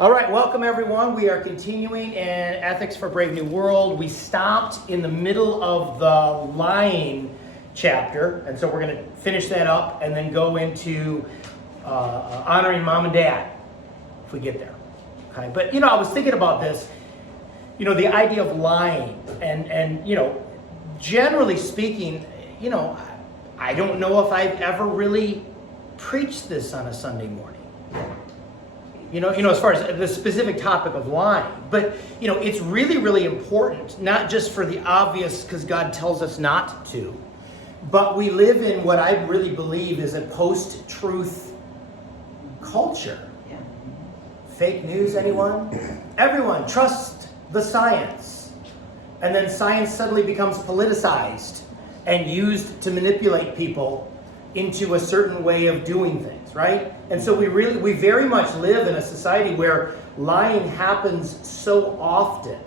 All right, welcome everyone. We are continuing in Ethics for a Brave New World. We stopped in the middle of the lying chapter, and so we're going to finish that up and then go into honoring mom and dad if we get there. Okay, but I was thinking about this, the idea of lying, and generally speaking, I don't know if I've ever really preached this on a Sunday morning. As far as the specific topic of lying. But, it's really, really important, not just for the obvious because God tells us not to, but we live in what I really believe is a post-truth culture. Yeah. Fake news, anyone? Everyone trusts the science. And then science suddenly becomes politicized and used to manipulate people into a certain way of doing things, right? And so we very much live in a society where lying happens so often.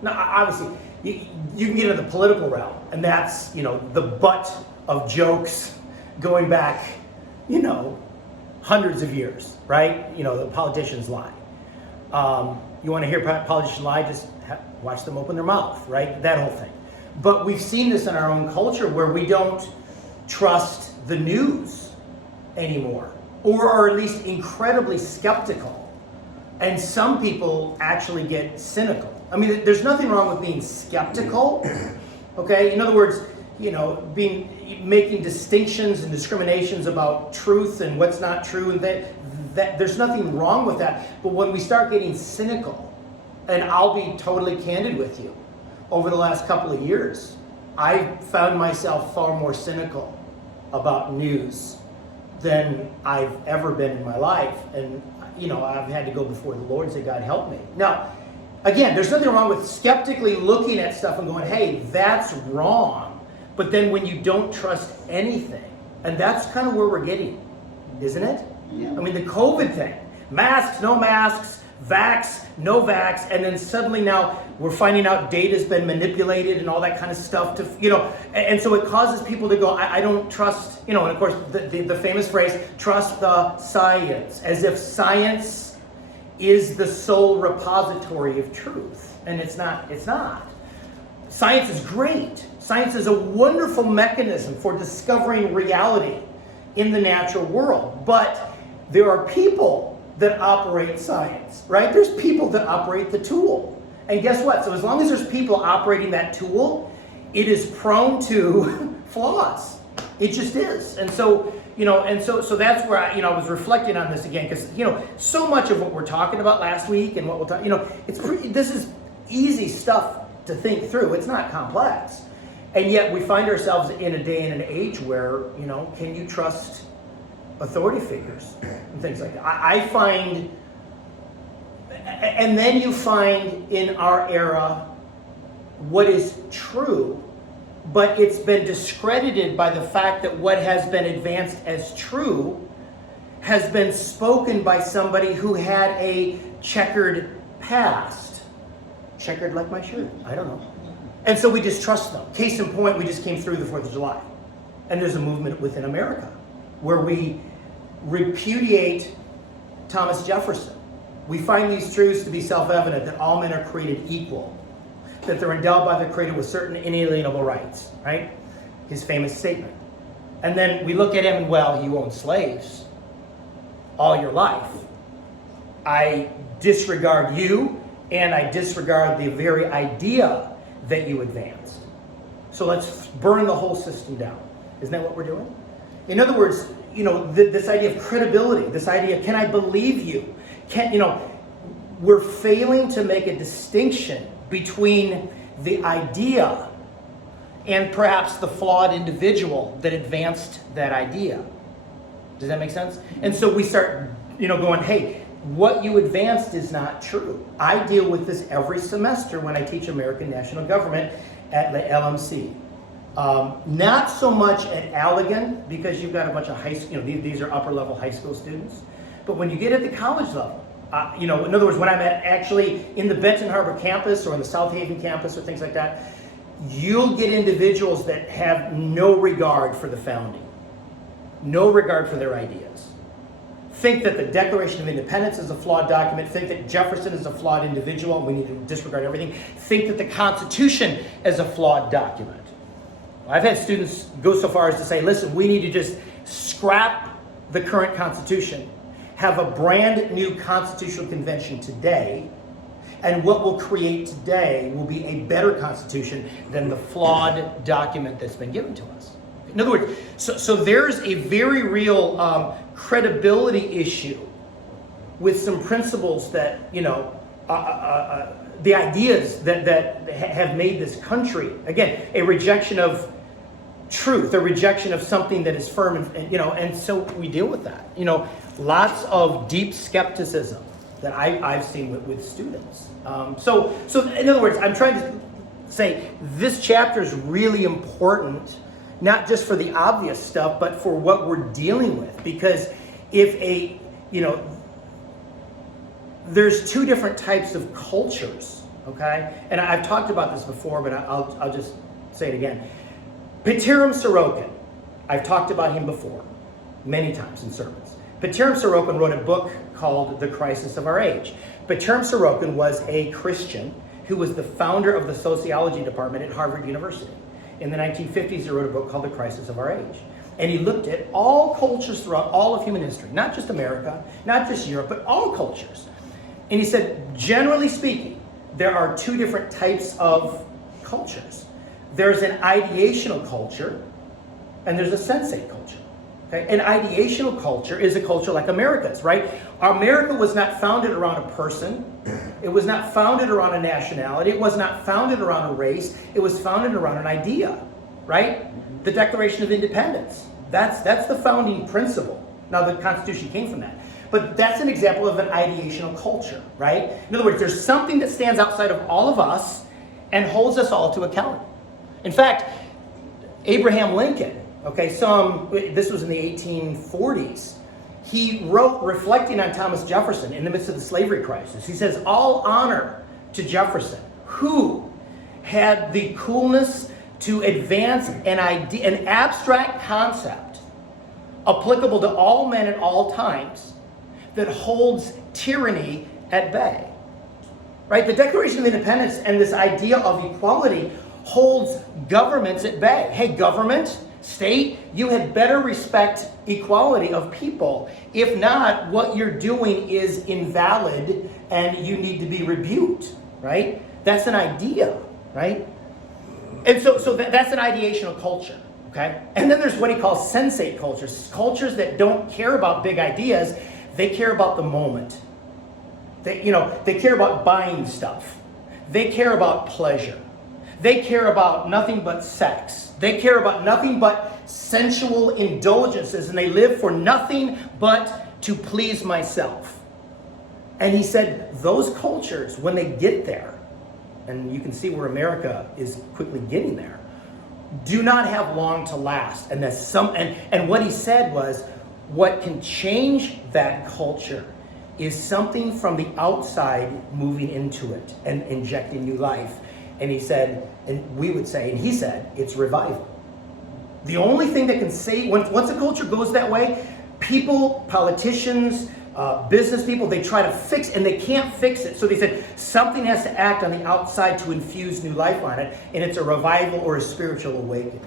Now, obviously, you can get into the political realm, and that's, the butt of jokes going back, hundreds of years, right? The politicians lie. You want to hear politicians lie, just watch them open their mouth, right? That whole thing. But we've seen this in our own culture where we don't trust the news anymore, or are at least incredibly skeptical. And some people actually get cynical. I mean, there's nothing wrong with being skeptical, okay? In other words, making distinctions and discriminations about truth and what's not true, and that there's nothing wrong with that. But when we start getting cynical, and I'll be totally candid with you, over the last couple of years, I've found myself far more cynical about news than I've ever been in my life. And, I've had to go before the Lord and say, God, help me. Now, again, there's nothing wrong with skeptically looking at stuff and going, hey, that's wrong. But then when you don't trust anything, and that's kind of where we're getting, isn't it? Yeah. I mean, the COVID thing, masks, no masks, vax, no vax, and then suddenly now we're finding out data's been manipulated and all that kind of stuff and so it causes people to go, I don't trust, and of course the famous phrase, trust the science, as if science is the sole repository of truth. And it's not. Science is great. Science is a wonderful mechanism for discovering reality in the natural world, but there are people that operate science, right? There's people that operate the tool. And guess what? So as long as there's people operating that tool, it is prone to flaws. It just is. And so, so that's where I was reflecting on this again, because, so much of what we're talking about last week and what we'll talk, this is easy stuff to think through. It's not complex. And yet we find ourselves in a day and an age where, can you trust authority figures and things like that? I find, and then you find in our era what is true, but it's been discredited by the fact that what has been advanced as true has been spoken by somebody who had a checkered past. Checkered like my shirt, I don't know. And so we distrust them. Case in point, we just came through the 4th of July. And there's a movement within America where we repudiate Thomas Jefferson. We find these truths to be self-evident, that all men are created equal, that they're endowed by their Creator with certain inalienable rights, right? His famous statement. And then we look at him and, well, you owned slaves all your life. I disregard you, and I disregard the very idea that you advanced. So let's burn the whole system down. Isn't that what we're doing? In other words, this idea of credibility, this idea, can I believe you? We're failing to make a distinction between the idea and perhaps the flawed individual that advanced that idea. Does that make sense? And so we start, going, hey, what you advanced is not true. I deal with this every semester when I teach American National Government at the LMC. Not so much at Allegan, because you've got a bunch of high school, these are upper level high school students. But when you get at the college level, in other words, when I'm actually in the Benton Harbor campus or in the South Haven campus or things like that, you'll get individuals that have no regard for the founding, no regard for their ideas, think that the Declaration of Independence is a flawed document, think that Jefferson is a flawed individual, and we need to disregard everything, think that the Constitution is a flawed document. I've had students go so far as to say, listen, we need to just scrap the current Constitution, have a brand new Constitutional Convention today, and what we'll create today will be a better Constitution than the flawed document that's been given to us. In other words, so there's a very real credibility issue with some principles that, the ideas that have made this country, again, a rejection of truth, a rejection of something that is firm, and so we deal with that. Lots of deep skepticism that I've seen with students. So in other words, I'm trying to say this chapter is really important, not just for the obvious stuff, but for what we're dealing with. Because if there's two different types of cultures, okay? And I've talked about this before, but I'll just say it again. Pitirim Sorokin, I've talked about him before, many times in sermons. Pitirim Sorokin wrote a book called The Crisis of Our Age. Pitirim Sorokin was a Christian who was the founder of the sociology department at Harvard University. In the 1950s, he wrote a book called The Crisis of Our Age. And he looked at all cultures throughout all of human history, not just America, not just Europe, but all cultures. And he said, generally speaking, there are two different types of cultures. There's an ideational culture, and there's a sensate culture. Okay? An ideational culture is a culture like America's, right? America was not founded around a person. It was not founded around a nationality. It was not founded around a race. It was founded around an idea, right? The Declaration of Independence. That's the founding principle. Now, the Constitution came from that. But that's an example of an ideational culture, right? In other words, there's something that stands outside of all of us and holds us all to account. In fact, Abraham Lincoln, this was in the 1840s, he wrote, reflecting on Thomas Jefferson in the midst of the slavery crisis, he says, all honor to Jefferson, who had the coolness to advance an abstract concept applicable to all men at all times that holds tyranny at bay. Right? The Declaration of Independence and this idea of equality holds governments at bay. Hey, government, state, you had better respect equality of people. If not, what you're doing is invalid and you need to be rebuked, right? That's an idea, right? And so that's an ideational culture, okay? And then there's what he calls sensate cultures, cultures that don't care about big ideas, they care about the moment. They care about buying stuff. They care about pleasure. They care about nothing but sex. They care about nothing but sensual indulgences, and they live for nothing but to please myself. And he said those cultures, when they get there, and you can see where America is quickly getting there, do not have long to last. And and what he said was, what can change that culture is something from the outside moving into it and injecting new life. And he said, and we would say, and he said, it's revival. The only thing that can save, once a culture goes that way, people, politicians, business people, they try to fix, and they can't fix it. So they said, something has to act on the outside to infuse new life on it, and it's a revival or a spiritual awakening.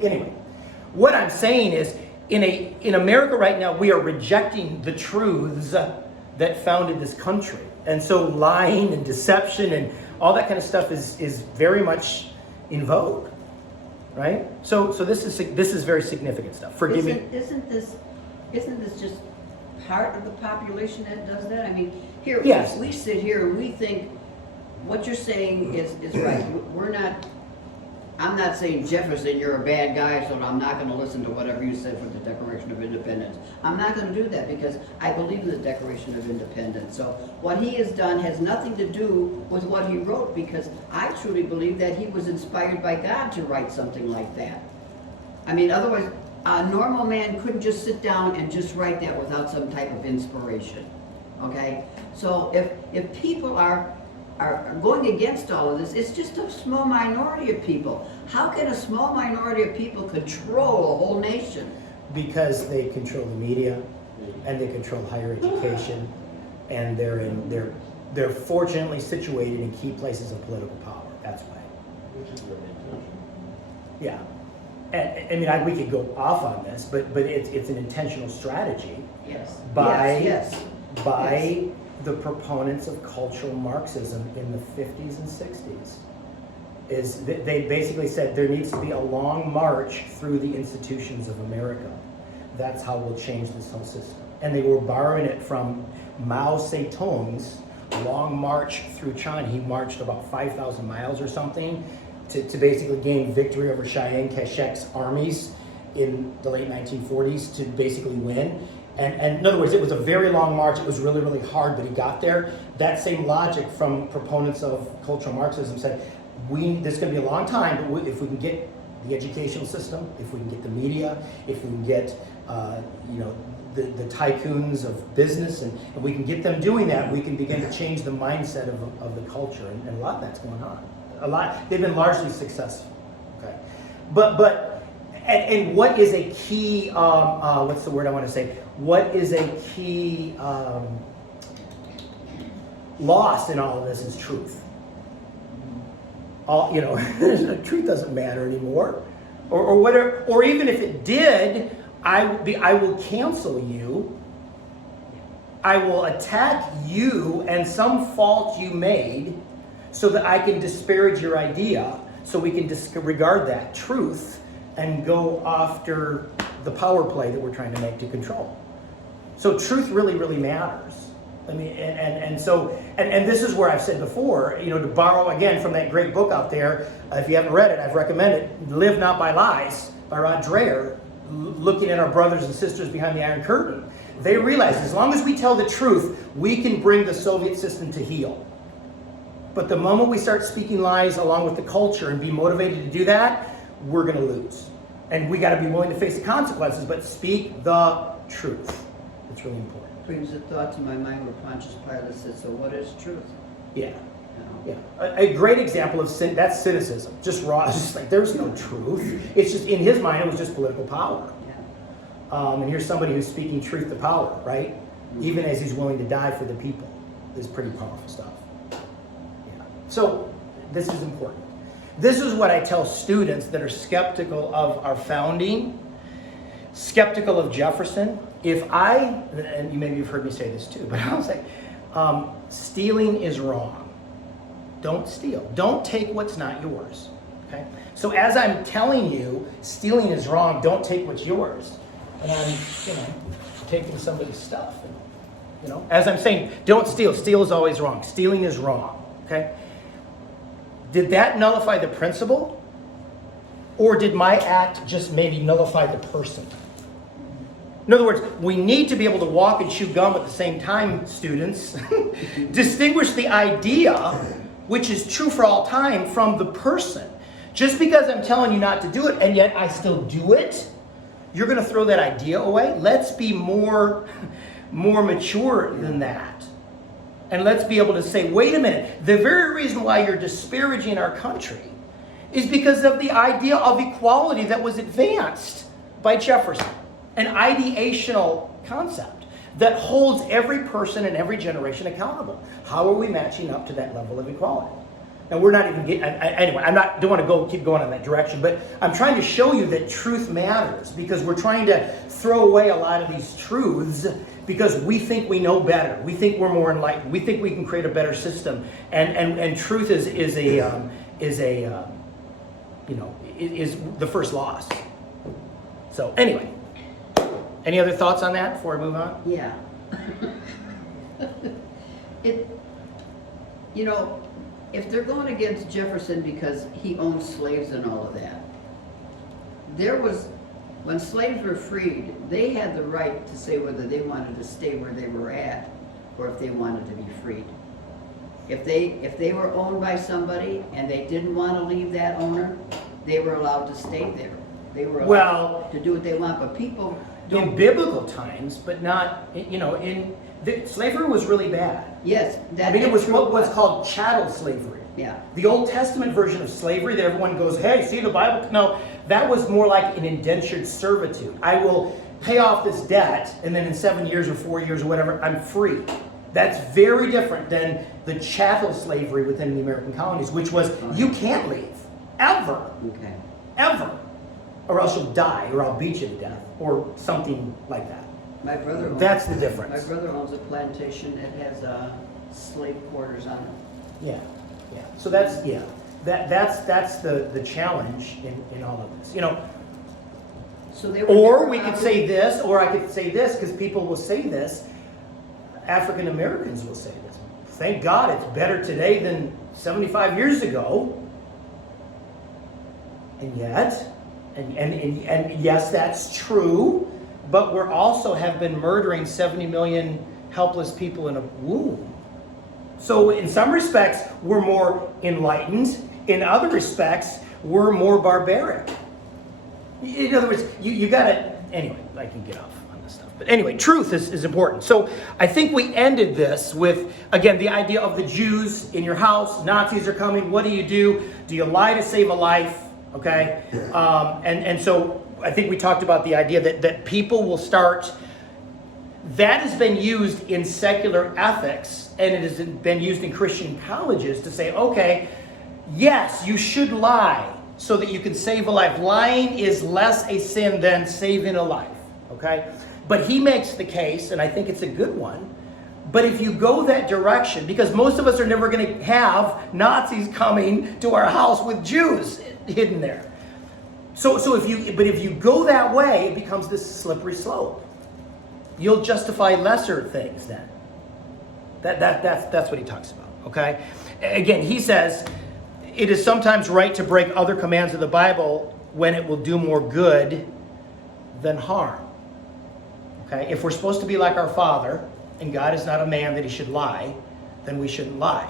Anyway, what I'm saying is, in America right now, we are rejecting the truths that founded this country. And so lying and deception and all that kind of stuff is very much in vogue, right? So this is very significant stuff. Forgive me. Isn't this just part of the population that does that? I mean, here yes. we sit here and we think what you're saying is right. I'm not saying, Jefferson, you're a bad guy, so I'm not going to listen to whatever you said for the Declaration of Independence. I'm not going to do that because I believe in the Declaration of Independence. So what he has done has nothing to do with what he wrote, because I truly believe that he was inspired by God to write something like that. I mean, otherwise, a normal man couldn't just sit down and just write that without some type of inspiration. Okay? So if people are going against all of this, it's just a small minority of people. How can a small minority of people control a whole nation? Because they control the media, and they control higher education, and they're fortunately situated in key places of political power. That's why. Which is very intentional. Yeah. And I mean, we could go off on this, but it's an intentional strategy Yes. by Yes, yes. the proponents of cultural Marxism in the 50s and 60s. Is that they basically said there needs to be a long march through the institutions of America. That's how we'll change this whole system. And they were borrowing it from Mao Zedong's long march through China. He marched about 5,000 miles or something to basically gain victory over Chiang Kai-shek's armies in the late 1940s to basically win. And in other words, it was a very long march. It was really, really hard, but he got there. That same logic from proponents of cultural Marxism said, this is going to be a long time, but if we can get the educational system, if we can get the media, if we can get the tycoons of business, and we can get them doing that, we can begin to change the mindset of the culture, and a lot of that's going on. A lot, they've been largely successful. Okay, but what is a key? What's the word I want to say? What is a key loss in all of this is truth. Truth doesn't matter anymore, or whatever. Or even if it did, I will cancel you. I will attack you and some fault you made, so that I can disparage your idea, so we can disregard that truth and go after the power play that we're trying to make to control. So truth really, really matters. I mean, and this is where I've said before, to borrow again from that great book out there, if you haven't read it, I've recommended it, Live Not by Lies by Rod Dreher, looking at our brothers and sisters behind the Iron Curtain. They realize as long as we tell the truth, we can bring the Soviet system to heel. But the moment we start speaking lies along with the culture and be motivated to do that, we're going to lose. And we got to be willing to face the consequences, but speak the truth. It's really important. Brings a thought to my mind where Pontius Pilate said, so what is truth? Yeah. You know? Yeah. A great example of that's cynicism. Just raw. It's just like there's no truth. It's just in his mind it was just political power. Yeah. And here's somebody who's speaking truth to power, right? Mm-hmm. Even as he's willing to die for the people, is pretty powerful stuff. Yeah. So this is important. This is what I tell students that are skeptical of our founding, skeptical of Jefferson. And maybe you've heard me say this too, but I'll say, stealing is wrong. Don't steal. Don't take what's not yours. Okay? So as I'm telling you, stealing is wrong, don't take what's yours. And I'm, taking somebody's stuff. And, as I'm saying, don't steal. Steal is always wrong. Stealing is wrong. Okay? Did that nullify the principle? Or did my act just maybe nullify the person? In other words, we need to be able to walk and chew gum at the same time, students. Distinguish the idea, which is true for all time, from the person. Just because I'm telling you not to do it, and yet I still do it, you're going to throw that idea away? Let's be more mature than that. And let's be able to say, wait a minute, the very reason why you're disparaging our country is because of the idea of equality that was advanced by Jefferson. An ideational concept that holds every person in every generation accountable. How are we matching up to that level of equality? Now we're not even getting, anyway, don't want to keep going in that direction, but I'm trying to show you that truth matters because we're trying to throw away a lot of these truths because we think we know better. We think we're more enlightened. We think we can create a better system. And truth is the first loss. So anyway. Any other thoughts on that before I move on? Yeah. If they're going against Jefferson because he owned slaves and all of that, when slaves were freed, they had the right to say whether they wanted to stay where they were at or if they wanted to be freed. If they were owned by somebody and they didn't want to leave that owner, they were allowed to stay there. They were allowed to do what they want, but people in biblical times, but not, slavery was really bad. Yes. It was what was called chattel slavery. Yeah. The Old Testament version of slavery that everyone goes, hey, see the Bible? No, that was more like an indentured servitude. I will pay off this debt, and then in 7 years or 4 years or whatever, I'm free. That's very different than the chattel slavery within the American colonies, which was you can't leave, ever, Okay. ever, or else you'll die, or I'll beat you to death, or something like that. My brother owns, That's the my difference. brother owns a plantation that has slave quarters on it. Yeah, yeah. So that's that's the challenge in all of this. You know, So they were or never we could allowed- say this, or I could say this, because people will say this. African Americans will say this. Thank God it's better today than 75 years ago. And yet, and yes, that's true, but we're also have been murdering 70 million helpless people in a womb. So in some respects, we're more enlightened. In other respects, we're more barbaric. In other words, you gotta, anyway, I can get off on this stuff. But anyway, truth is important. So I think we ended this with, again, the idea of the Jews in your house. Nazis are coming. What do? Do you lie to save a life? Okay? And so I think we talked about the idea that people will start, that has been used in secular ethics, and it has been used in Christian colleges to say, okay, yes, you should lie so that you can save a life. Lying is less a sin than saving a life, okay? But he makes the case, and I think it's a good one, but if you go that direction, because most of us are never going to have Nazis coming to our house with Jews hidden there. So if you go that way, it becomes this slippery slope. You'll justify lesser things then. That's what he talks about, okay? Again, he says, it is sometimes right to break other commands of the Bible when it will do more good than harm. Okay? If we're supposed to be like our Father, and God is not a man that he should lie, then we shouldn't lie.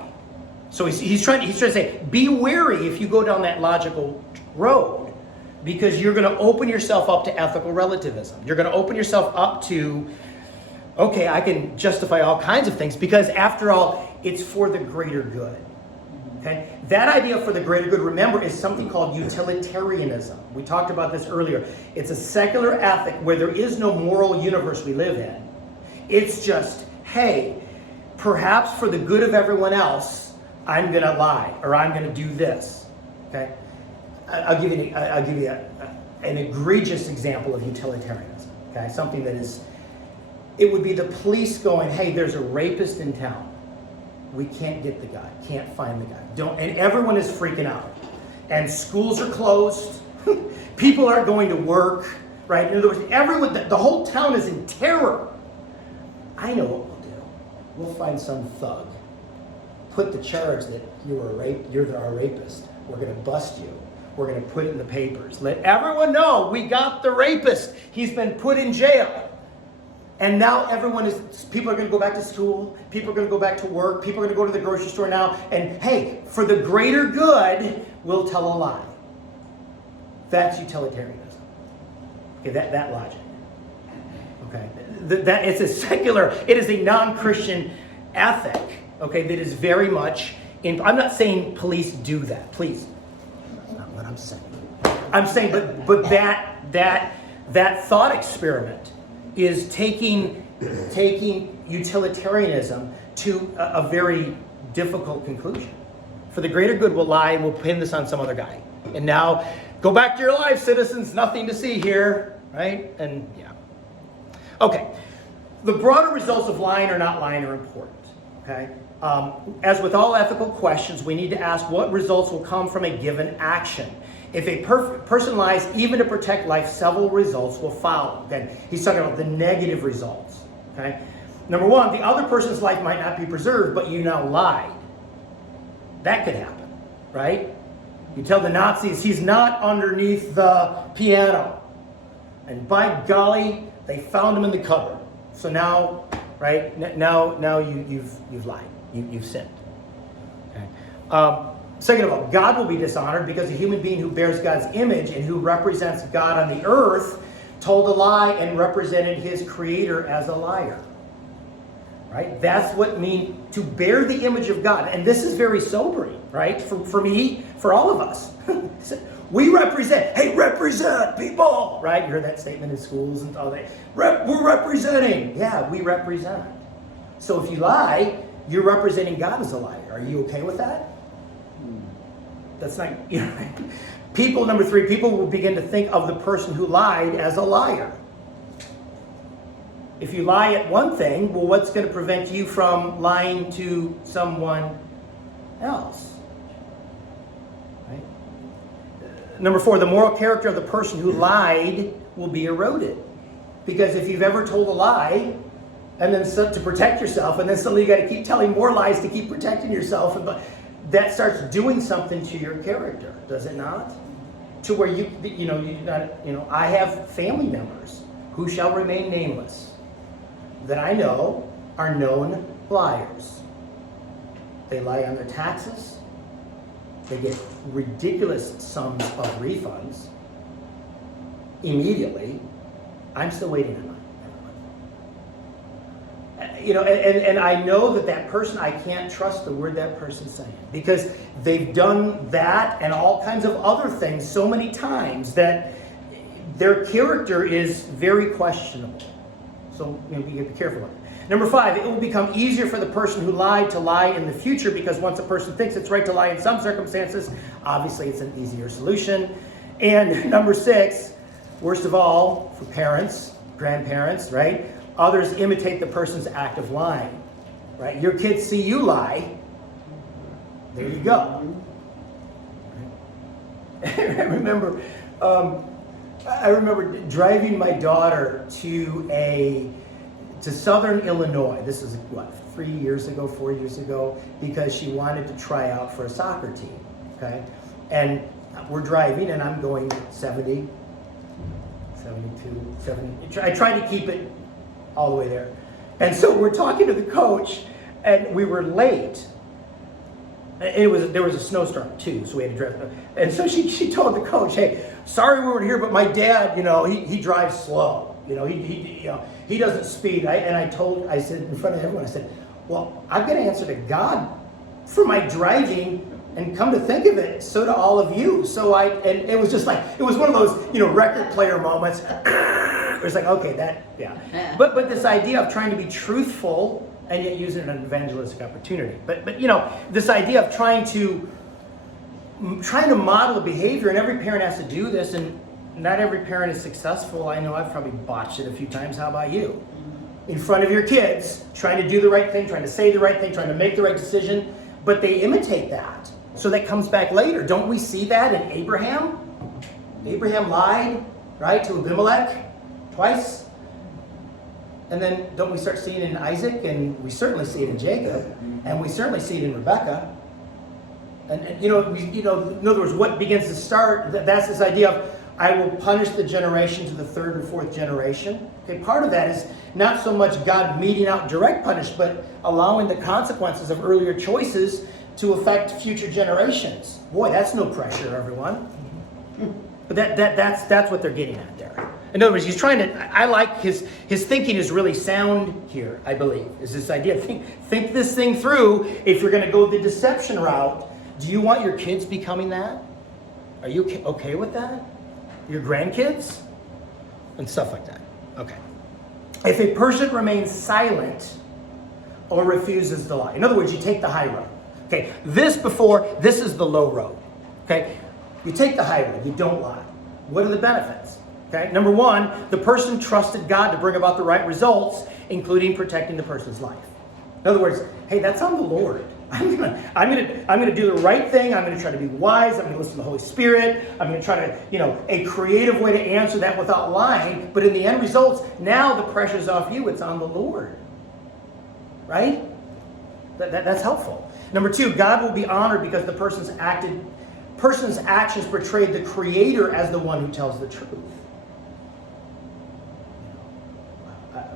So he's trying to say, be wary if you go down that logical road, because you're going to open yourself up to ethical relativism. You're going to open yourself up to, okay, I can justify all kinds of things, because after all, it's for the greater good. Okay? That idea for the greater good, remember, is something called utilitarianism. We talked about this earlier. It's a secular ethic where there is no moral universe we live in. It's just, hey, perhaps for the good of everyone else, I'm going to lie, or I'm going to do this. Okay? I'll give you an egregious example of utilitarianism. Okay? Something that is, it would be the police going, hey, there's a rapist in town. We can't get the guy, can't find the guy. And everyone is freaking out. And schools are closed. People aren't going to work, right? In other words, everyone, the whole town is in terror. I know what we'll do. We'll find some thug. Put the charge that you're our rapist. We're going to bust you. We're going to put it in the papers. Let everyone know we got the rapist. He's been put in jail. And now people are going to go back to school. People are going to go back to work. People are going to go to the grocery store now. And hey, for the greater good, we'll tell a lie. That's utilitarianism. Okay, that logic. Okay, it's a secular, it is a non-Christian ethic. Okay, that is very much I'm not saying police do that. Please, that's not what I'm saying. I'm saying, but that thought experiment is taking utilitarianism to a very difficult conclusion. For the greater good, we'll lie and we'll pin this on some other guy. And now, go back to your life, citizens. Nothing to see here, right? And yeah. Okay. The broader results of lying or not lying are important. Okay. As with all ethical questions, we need to ask what results will come from a given action. If a person lies even to protect life, several results will follow. Again, he's talking about the negative results. Okay? Number one, the other person's life might not be preserved, but you now lied. That could happen, right? You tell the Nazis he's not underneath the piano. And by golly, they found him in the cupboard. So now, right, now you've lied. You've sinned. Okay? Second of all, God will be dishonored because a human being who bears God's image and who represents God on the earth told a lie and represented his creator as a liar. Right? That's what it means to bear the image of God. And this is very sobering, right? For me, for all of us. We represent. Hey, represent, people. Right? You heard that statement in schools and all that. We're representing. Yeah, we represent. So if you lie, you're representing God as a liar. Are you okay with that? That's not, people, number 3, people will begin to think of the person who lied as a liar. If you lie at one thing, well, what's going to prevent you from lying to someone else? Right? Number 4, the moral character of the person who lied will be eroded. Because if you've ever told a lie, and then to protect yourself, and then suddenly you got to keep telling more lies to keep protecting yourself, and that starts doing something to your character, does it not? To where I have family members who shall remain nameless that I know are known liars. They lie on their taxes. They get ridiculous sums of refunds immediately. I'm still waiting on mine. And I know that person, I can't trust the word that person's saying, because they've done that and all kinds of other things so many times that their character is very questionable. So you have to be careful of it. Number 5, it will become easier for the person who lied to lie in the future, because once a person thinks it's right to lie in some circumstances, obviously it's an easier solution. And number 6, worst of all, for parents, grandparents, right? Others imitate the person's act of lying, right? Your kids see you lie. There you go. I remember driving my daughter to Southern Illinois. This was 4 years ago, because she wanted to try out for a soccer team. Okay, and we're driving, and I'm going 70, 72, 70. I try to keep it all the way there. And so we're talking to the coach, and we were late. There was a snowstorm too, so we had to drive. And so she told the coach, "Hey, sorry we weren't here, but my dad, he drives slow. He doesn't speed." I said in front of everyone, I said, "Well, I've got to answer to God for my driving, and come to think of it, so do all of you." So and it was just like, it was one of those, record player moments. It was like, okay, yeah. But this idea of trying to be truthful and yet using an evangelistic opportunity. But this idea of trying to model a behavior, and every parent has to do this, and not every parent is successful. I know I've probably botched it a few times. How about you? In front of your kids, trying to do the right thing, trying to say the right thing, trying to make the right decision, but they imitate that. So that comes back later. Don't we see that in Abraham? Abraham lied, right, to Abimelech twice. And then don't we start seeing it in Isaac, and we certainly see it in Jacob, and we certainly see it in Rebecca. And in other words, what begins to start, that's this idea of, I will punish the generation to the 3rd and 4th generation. Okay, part of that is not so much God meting out direct punishment, but allowing the consequences of earlier choices to affect future generations. Boy, that's no pressure, everyone. But that's what they're getting at there. In other words, he's trying to, I like his thinking is really sound here, I believe, is this idea of think this thing through. If you're going to go the deception route, do you want your kids becoming that? Are you okay with that? Your grandkids? And stuff like that. Okay. If a person remains silent or refuses to lie. In other words, you take the high road. Okay, this is the low road. Okay, you take the high road, you don't lie. What are the benefits? Okay, number 1, the person trusted God to bring about the right results, including protecting the person's life. In other words, hey, that's on the Lord. I'm gonna do the right thing. I'm gonna try to be wise. I'm gonna listen to the Holy Spirit. I'm gonna try to, a creative way to answer that without lying. But in the end results, now the pressure's off you. It's on the Lord. Right? That's helpful. Number 2, God will be honored because the person's actions portrayed the Creator as the one who tells the truth.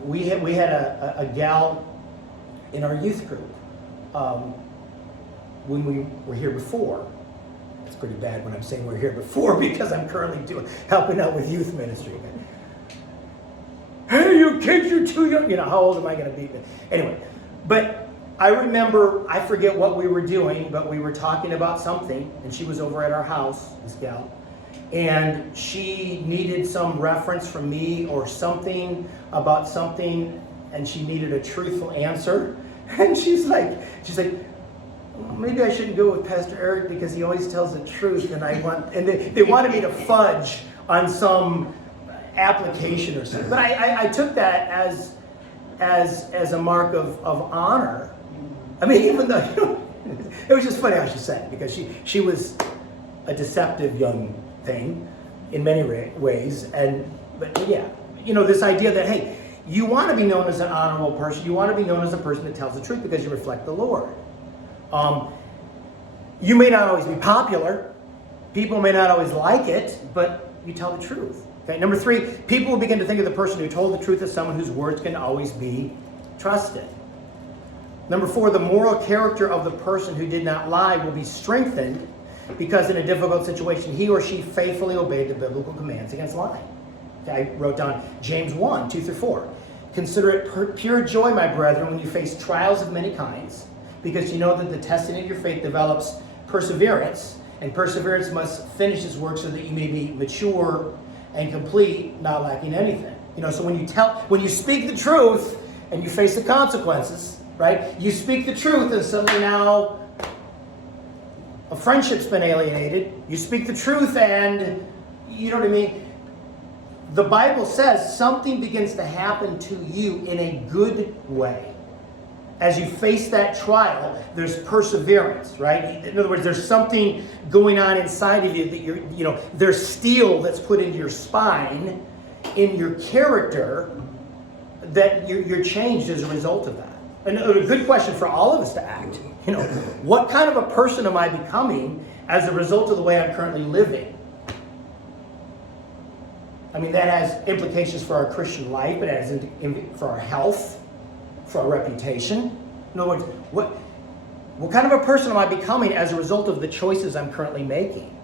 We had a gal in our youth group when we were here before. It's pretty bad when I'm saying we're here before, because I'm currently helping out with youth ministry. Hey, you kids, you're too young. How old am I going to be? Anyway, but I remember, I forget what we were doing, but we were talking about something, and she was over at our house, this gal, and she needed some reference from me or something about something, and she needed a truthful answer. And she's like, well, maybe I shouldn't go with Pastor Eric because he always tells the truth, and they wanted me to fudge on some application or something. But I took that as a mark of honor. I mean, even though it was just funny how she said it, because she was a deceptive young thing in many ways. But yeah, this idea that, hey, you want to be known as an honorable person. You want to be known as a person that tells the truth because you reflect the Lord. You may not always be popular. People may not always like it, but you tell the truth. Okay. Number 3, people will begin to think of the person who told the truth as someone whose words can always be trusted. Number 4, the moral character of the person who did not lie will be strengthened because in a difficult situation, he or she faithfully obeyed the biblical commands against lying. Okay, I wrote down James 1, 2-4. Consider it pure joy, my brethren, when you face trials of many kinds, because you know that the testing of your faith develops perseverance, and perseverance must finish its work so that you may be mature and complete, not lacking anything. So when you speak the truth and you face the consequences, right? You speak the truth and suddenly now a friendship's been alienated. You speak the truth and, you know what I mean? The Bible says something begins to happen to you in a good way. As you face that trial, there's perseverance, right? In other words, there's something going on inside of you that there's steel that's put into your spine, in your character, that you're changed as a result of that. And a good question for all of us to act. What kind of a person am I becoming as a result of the way I'm currently living? I mean, that has implications for our Christian life, but it has for our health, for our reputation. In other words, what kind of a person am I becoming as a result of the choices I'm currently making?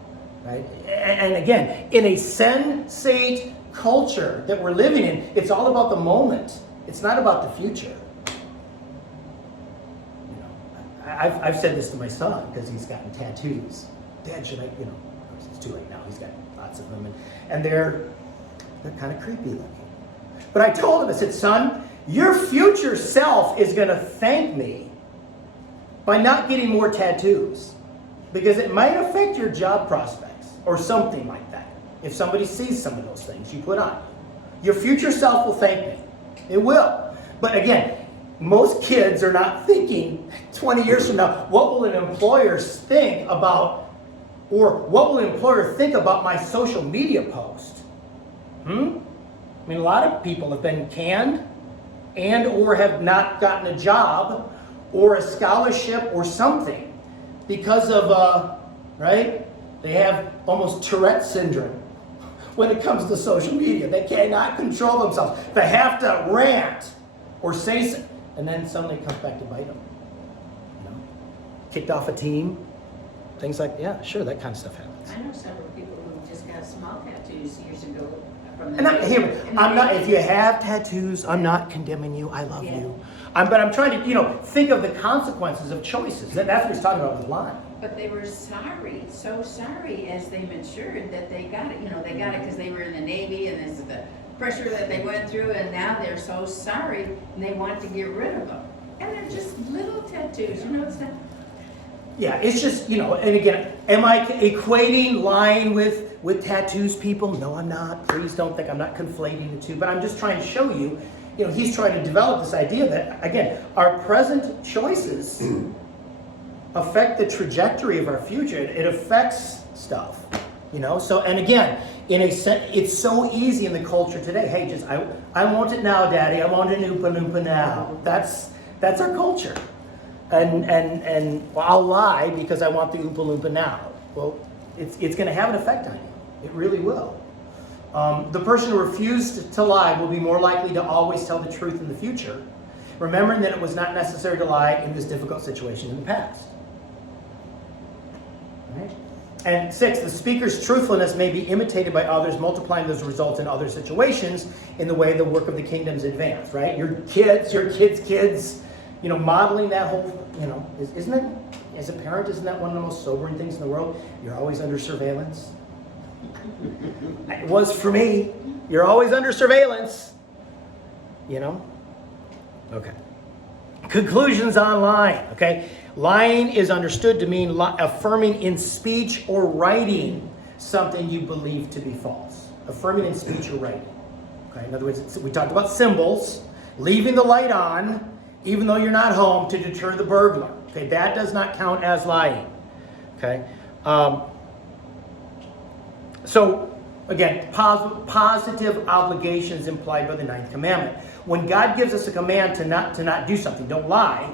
Right? And again, in a sensate culture that we're living in, it's all about the moment. It's not about the future. I've said this to my son because he's gotten tattoos. Dad, should I, it's too late now. He's got lots of them, and they're kind of creepy looking. But I told him, I said, son, your future self is going to thank me by not getting more tattoos, because it might affect your job prospects or something like that. If somebody sees some of those things you put on, your future self will thank me. It will. But again, most kids are not thinking 20 years from now, what will an employer think about, or what will an employer think about my social media post? I mean, a lot of people have been canned and or have not gotten a job or a scholarship or something because of, right? They have almost Tourette syndrome when it comes to social media. They cannot control themselves. They have to rant or say something, and then suddenly it comes back to bite them. Kicked off a team, things like, yeah, sure, that kind of stuff happens. I know several people who just got small tattoos years ago. I'm not. If you have tattoos, I'm not condemning you. I love you. But I'm trying to, think of the consequences of choices. That's what he's talking about with lying. But they were so sorry as they matured that they got it. They got it because they were in the Navy, and this is the pressure that they went through, and now they're so sorry and they want to get rid of them. And they're just little tattoos. It's not. Yeah, it's just, and again, am I equating lying with tattoos, people? No, I'm not. Please don't think I'm not conflating the two. But I'm just trying to show you, he's trying to develop this idea that, again, our present choices affect the trajectory of our future. It affects stuff, So, and again, it's so easy in the culture today. Hey, I want it now, Daddy. I want an Oompa Loompa now. That's our culture. And I'll lie because I want the Oompa Loompa now. Well, it's going to have an effect on you. It really will. The person who refused to lie will be more likely to always tell the truth in the future, remembering that it was not necessary to lie in this difficult situation in the past. Right? And 6, the speaker's truthfulness may be imitated by others, multiplying those results in other situations in the way the work of the kingdom's advance, right? Your kids, modeling that whole, isn't it, as a parent, isn't that one of the most sobering things in the world? You're always under surveillance. It was for me. You're always under surveillance. You know? Okay. Conclusions on lying. Okay. Lying is understood to mean affirming in speech or writing something you believe to be false. Affirming in speech or writing. Okay. In other words, we talked about symbols. Leaving the light on, even though you're not home, to deter the burglar. Okay. That does not count as lying. Okay. So, again, positive obligations implied by the 9th commandment. When God gives us a command to not do something, don't lie,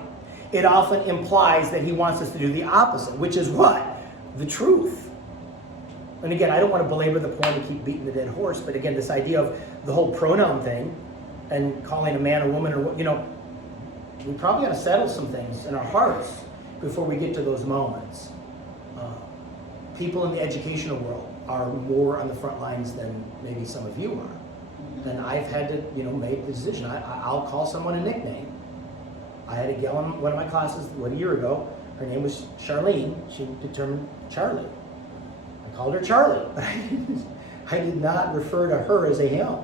it often implies that he wants us to do the opposite, which is what? The truth. And again, I don't want to belabor the point and keep beating the dead horse, but again, this idea of the whole pronoun thing and calling a man a woman, or, you know, we probably got to settle some things in our hearts before we get to those moments. People in the educational world are more on the front lines than maybe some of you are. And I've had to, you know, make the decision. I'll call someone a nickname. I had a gal in one of my classes, a year ago. Her name was Charlene. She determined Charlie. I called her Charlie. I did not refer to her as a him.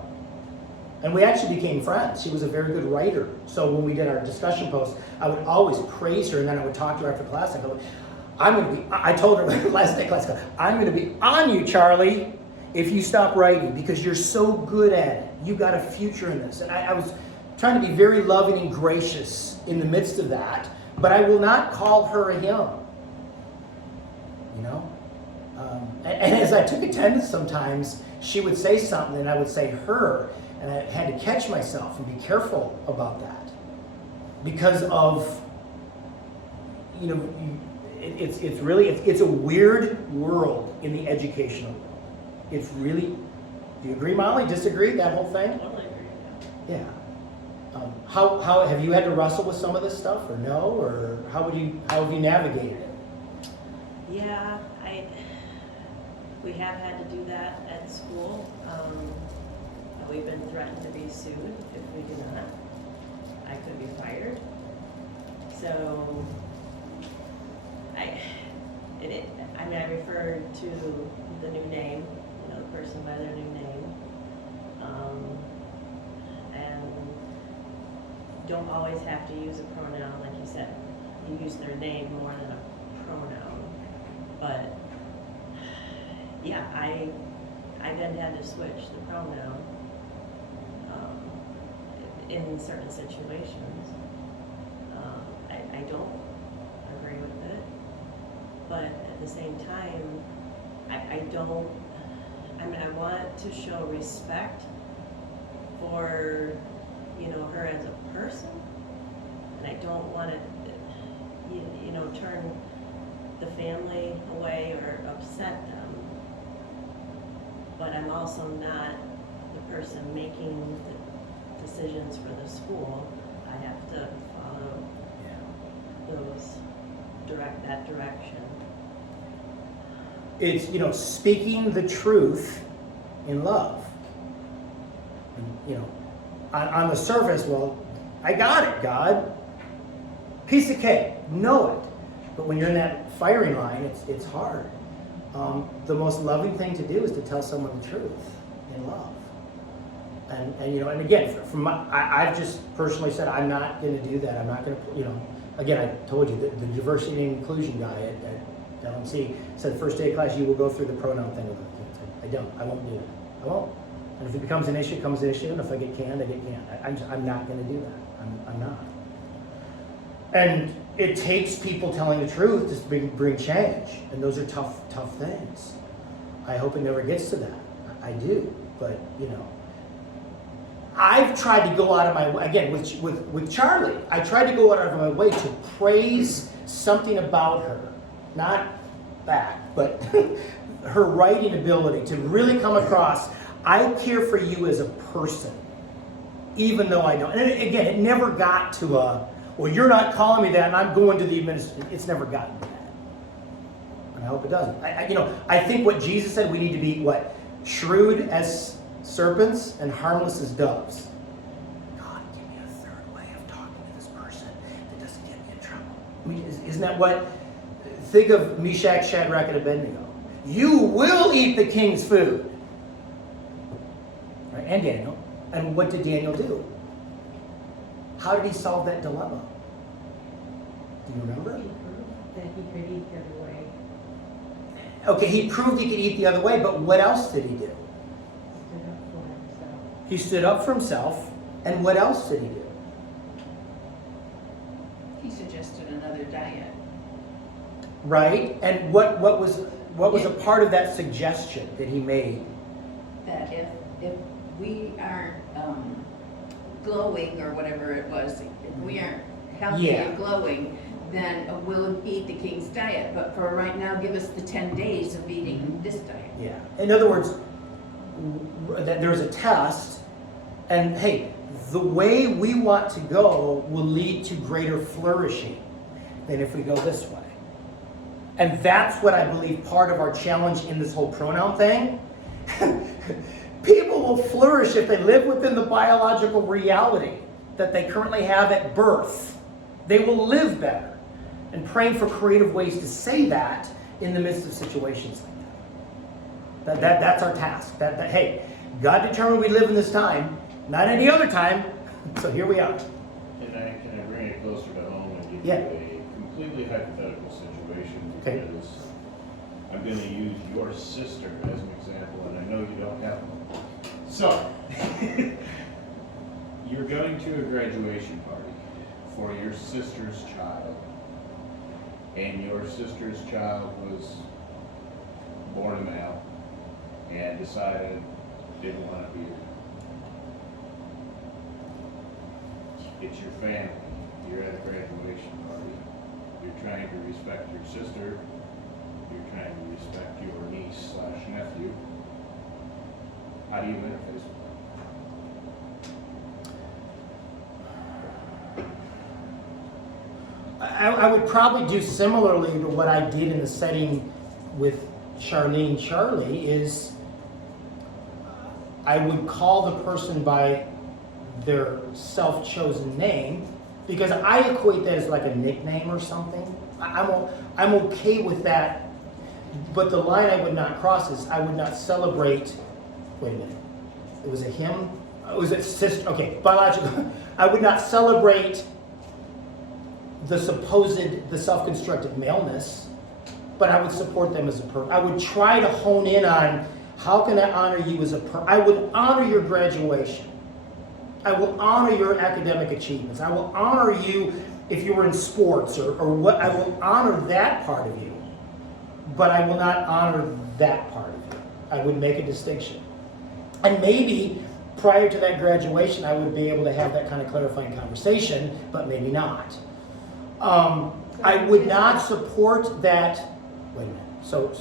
And we actually became friends. She was a very good writer. So when we did our discussion posts, I would always praise her, and then I would talk to her after class and go, I told her last day class, I'm going to be on you, Charlie, if you stop writing, because you're so good at it. You got a future in this. And I was trying to be very loving and gracious in the midst of that, but I will not call her a him. You know? And as I took attendance sometimes, she would say something and I would say her, and I had to catch myself and be careful about that. Because of, you know, it's really a weird world in the educational world. It's really, do you agree, Molly? Disagree? That whole thing? Totally agree. Yeah. How have you had to wrestle with some of this stuff, or no, or how have you navigated it? Yeah, we have had to do that at school. We've been threatened to be sued if we do not. I could be fired. So, I refer to the new name, you know, the person by their new name. And don't always have to use a pronoun, like you said. You use their name more than a pronoun. But yeah, I then had to switch the pronoun in certain situations. I don't agree with it, but at the same time, I want to show respect for, you know, her as a person, and I don't want to, you know, turn the family away or upset them. But I'm also not the person making the decisions for the school. I have to follow that direction. It's, you know, speaking the truth in love. And, you know, on the surface, well, I got it, God. Piece of cake. Know it. But when you're in that firing line, it's hard. The most loving thing to do is to tell someone the truth in love. And you know, and again, I've just personally said I'm not going to do that. I'm not going to, you know, again, I told you the diversity and inclusion guy at LMC said first day of class you will go through the pronoun thing with the kids. I won't do it. I won't. And if it becomes an issue, it becomes an issue. And if I get canned, I get canned. I'm not going to do that. I'm not. And it takes people telling the truth to bring change, and those are tough things. I hope it never gets to that. I do, but you know, I've tried to go out of my way, again, with Charlie, I tried to go out of my way to praise something about her. Not back, but her writing ability, to really come across, I care for you as a person, even though I don't. And again, it never got to well, you're not calling me that and I'm going to the administration. It's never gotten to that. And I hope it doesn't. I think what Jesus said, we need to be, what? Shrewd as serpents and harmless as doves. God, give me a third way of talking to this person that doesn't get me in trouble. I mean, isn't that what? Think of Meshach, Shadrach, and Abednego. you will eat the king's food. Right? And Daniel. And what did Daniel do? How did he solve that dilemma? Do you remember? He proved that he could eat the other way. Okay, he proved he could eat the other way, but what else did he do? Stood up for himself. He stood up for himself, and what else did he do? He suggested another diet. Right? And what was a part of that suggestion that he made? That if we aren't glowing or whatever it was, if we aren't healthy Yeah. and glowing, then we'll eat the king's diet. But for right now, give us the 10 days of eating this diet. Yeah. In other words, that there's a test, and hey, the way we want to go will lead to greater flourishing than if we go this way. And that's what I believe part of our challenge in this whole pronoun thing. People will flourish if they live within the biological reality that they currently have at birth. They will live better. And praying for creative ways to say that in the midst of situations like that. That's our task. Hey, God determined we live in this time, not any other time. So here we are. Can I bring it closer to home and give Yeah. you a completely hypothetical situation? Okay. Because I'm going to use your sister as an example, and I know you don't have one. So, you're going to a graduation party for your sister's child, and your sister's child was born a male and decided didn't want to be it's your family. You're at a graduation party. You're trying to respect your sister. You're trying to respect your niece/nephew. How do you interface with I would probably do similarly to what I did in the setting with Charlene Charlie is I would call the person by their self-chosen name because I equate that as like a nickname or something. I'm okay with that, but the line I would not cross is I would not celebrate, wait a minute, it was a him? Was it sister? Okay, biological. I would not celebrate the self-constructed maleness, but I would support them as a person. I would try to hone in on how can I honor you as a person. I would honor your graduation. I will honor your academic achievements. I will honor you if you were in sports or what. I will honor that part of you, but I will not honor that part of you. I would make a distinction. And maybe prior to that graduation, I would be able to have that kind of clarifying conversation, but maybe not. I would not support that. Wait a minute. So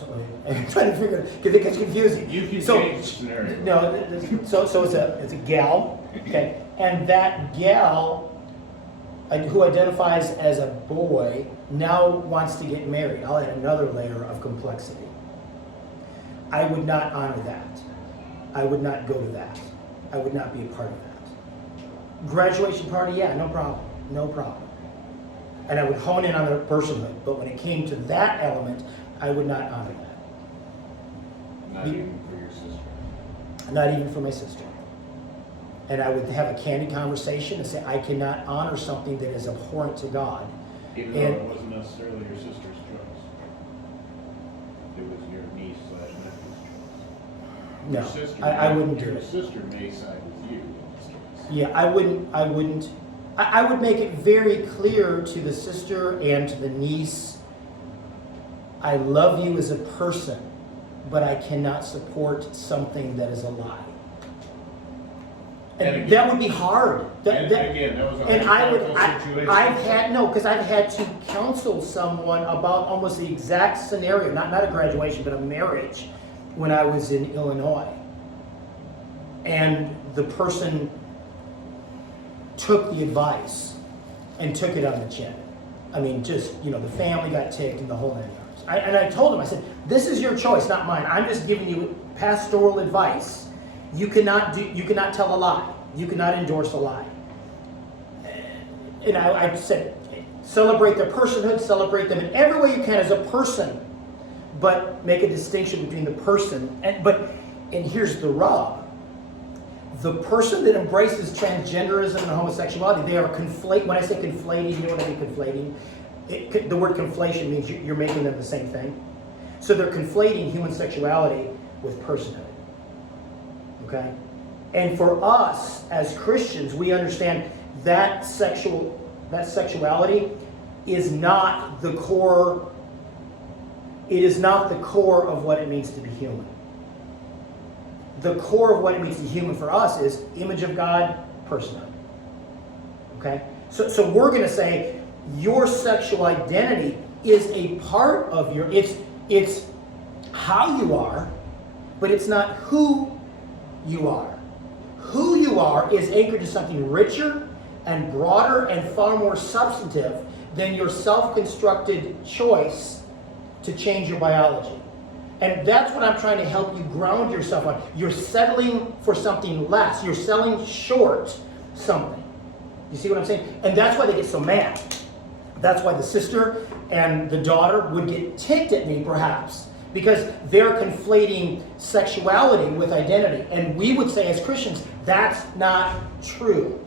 I'm trying to figure it because it gets confusing. You can So- change the scenario. No, so it's a gal, okay, and that gal who identifies as a boy now wants to get married. I'll add another layer of complexity. I would not honor that. I would not go to that. I would not be a part of that. Graduation party, yeah, no problem. And I would hone in on their personhood, but when it came to that element, I would not honor that. Not even for your sister. Not even for my sister. And I would have a candid conversation and say, I cannot honor something that is abhorrent to God. Even though it wasn't necessarily your sister's choice. It was your niece/nephew's choice. No, Your sister I wouldn't do Your it. sister may side with you in this case. Yeah, I wouldn't. I would make it very clear to the sister and to the niece, I love you as a person, but I cannot support something that is a lie. And And again- that would be hard. And again, that was a And hypothetical situation. I've had to counsel someone about almost the exact scenario, not a graduation, but a marriage, when I was in Illinois. And the person took the advice and took it on the chin. I mean, just, the family got ticked and the whole 9 yards. And I told him, I said, this is your choice, not mine. I'm just giving you pastoral advice. You cannot tell a lie. You cannot endorse a lie. And I said, celebrate their personhood, celebrate them in every way you can as a person, but make a distinction between the person. And here's the rub. The person that embraces transgenderism and homosexuality, they are conflating. When I say conflating, you know what I mean conflating? The word conflation means you're making them the same thing. So they're conflating human sexuality with personhood. Okay? And for us as Christians, we understand that sexuality is not the core. It is not the core of what it means to be human. The core of what it means to be human for us is image of God, personhood. Okay? So we're going to say your sexual identity is a part of your, it's how you are, but it's not who you are. Who you are is anchored to something richer and broader and far more substantive than your self-constructed choice to change your biology. And that's what I'm trying to help you ground yourself on. You're settling for something less. You're selling short something. You see what I'm saying? And that's why they get so mad. That's why the sister and the daughter would get ticked at me, perhaps, because they're conflating sexuality with identity. And we would say as Christians, that's not true.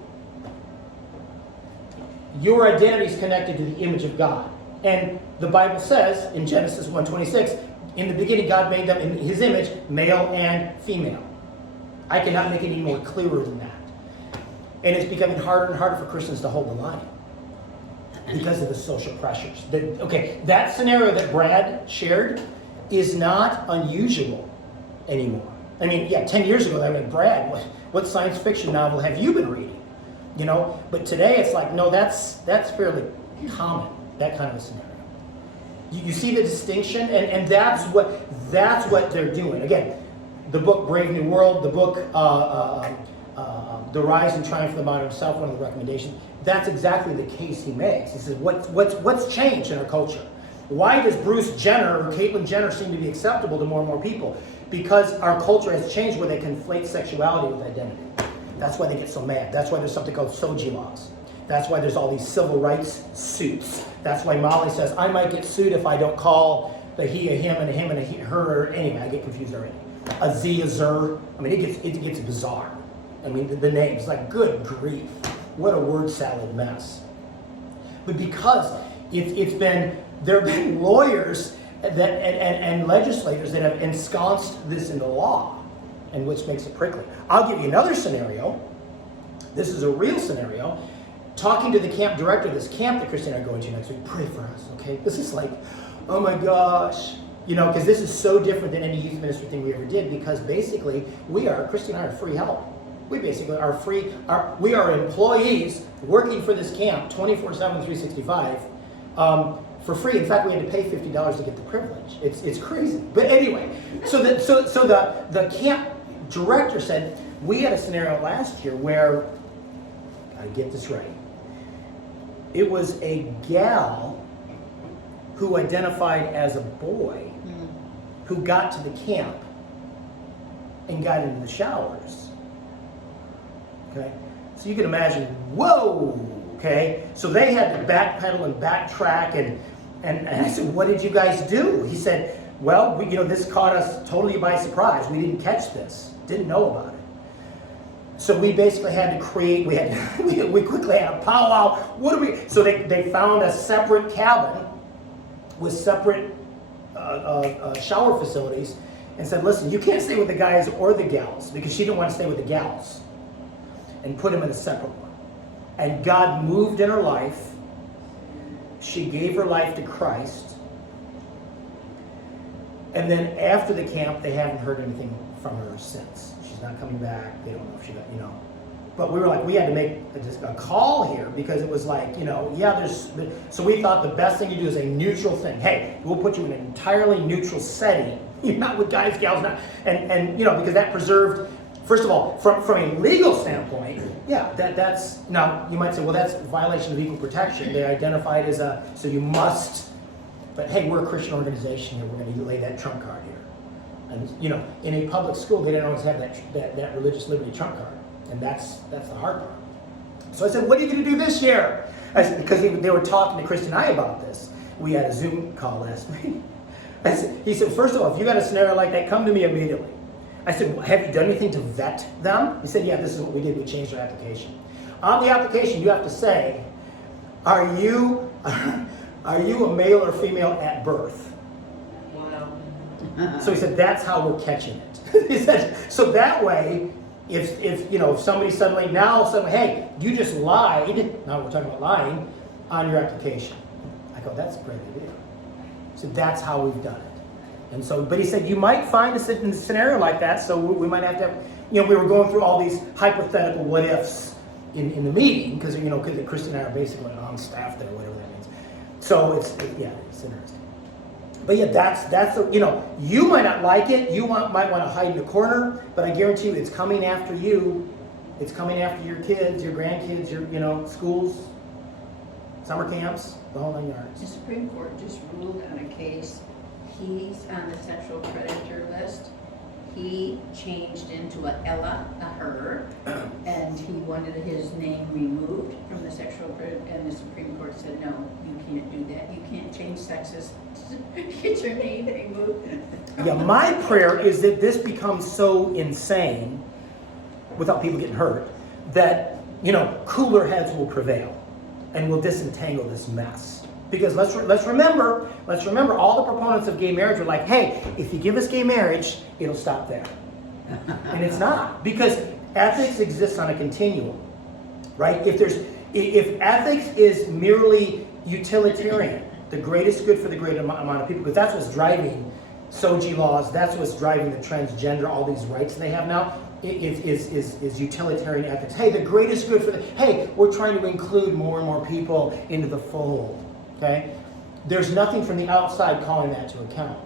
Your identity is connected to the image of God. And the Bible says in Genesis 1:26, in the beginning God made them in his image, male and female. I cannot make it any more clearer than that. And it's becoming harder and harder for Christians to hold the line because of the social pressures. That scenario that Brad shared is not unusual anymore. I mean, 10 years ago, I mean, Brad, what science fiction novel have you been reading? You know, but today it's like, no, that's fairly common, that kind of a scenario. You see the distinction, and that's what they're doing. Again, the book Brave New World, the book The Rise and Triumph of the Modern Self, one of the recommendations, that's exactly the case he makes. He says, what's changed in our culture? Why does Bruce Jenner or Caitlyn Jenner seem to be acceptable to more and more people? Because our culture has changed where they conflate sexuality with identity. That's why they get so mad. That's why there's something called SOGI laws. That's why there's all these civil rights suits. That's why Molly says, I might get sued if I don't call the he a him and a him and a he, her. Anyway, I get confused already. A Z, a zer. I mean, it gets bizarre. I mean, the names, like, good grief. What a word salad mess. But because there have been lawyers and legislators that have ensconced this into law, and which makes it prickly. I'll give you another scenario. This is a real scenario. Talking to the camp director of this camp that Christy and I are going to next week, pray for us, okay? This is like, oh my gosh. You know, because this is so different than any youth ministry thing we ever did, because basically Christy and I are free help. We basically are we are employees working for this camp 24/7, 365 for free. In fact, we had to pay $50 to get the privilege. It's crazy. But anyway, so the camp director said, we had a scenario last year where, I get this right, it was a gal who identified as a boy who got to the camp and got into the showers. Okay? So you can imagine, whoa, okay? So they had to backpedal and backtrack, and I said, what did you guys do? He said, well, this caught us totally by surprise. We didn't catch this, didn't know about it. So we basically had to create, we quickly had a powwow. So they found a separate cabin with separate shower facilities and said, listen, you can't stay with the guys or the gals, because she didn't want to stay with the gals, and put them in a separate one. And God moved in her life. She gave her life to Christ. And then after the camp, they haven't heard anything from her since. She's not coming back. They don't know if she got, But we were like, we had to make a call here, because it was like, so we thought the best thing to do is a neutral thing. Hey, we'll put you in an entirely neutral setting. You're not with guys, gals, and because that preserved, first of all, from a legal standpoint, that's, now you might say, well, that's a violation of equal protection. They identify it as so you must, but hey, we're a Christian organization here. We're going to lay that trump card here. And, in a public school, they don't always have that religious liberty trump card. And that's the hard part. So I said, what are you going to do this year? I said, because they were talking to Christy and I about this. We had a Zoom call last week. He said, first of all, if you got a scenario like that, come to me immediately. I said, well, have you done anything to vet them? He said, yeah, this is what we did. We changed our application. On the application, you have to say, are you a male or female at birth? Wow. So he said, that's how we're catching it. He said, so that way, if somebody suddenly, hey, you just lied, now we're talking about lying, on your application. I go, that's a great idea. So that's how we've done it. And so, but he said, you might find a scenario like that, so we might have to, we were going through all these hypothetical what ifs in the meeting, because, Christy and I are basically on staff there, whatever that means. So it's interesting. But yeah, that's you might not like it, might want to hide in the corner, but I guarantee you it's coming after you. It's coming after your kids, your grandkids, your, schools, summer camps, the whole 9 yards. The Supreme Court just ruled on a case, he's on the sexual predator list. He changed into a Ella, a her, and he wanted his name removed from the sexual predator, and the Supreme Court said, no, you can't do that. You can't change sexes. Get your name removed. Yeah, my prayer is that this becomes so insane, without people getting hurt, that, cooler heads will prevail and will disentangle this mess. Because let's remember, all the proponents of gay marriage were like, hey, if you give us gay marriage, it'll stop there. And it's not. Because ethics exists on a continuum, right? If ethics is merely utilitarian, the greatest good for the great amount of people, because that's what's driving SOGI laws, that's what's driving the transgender, all these rights they have now, is utilitarian ethics. Hey, the greatest good hey, we're trying to include more and more people into the fold, okay? There's nothing from the outside calling that to account.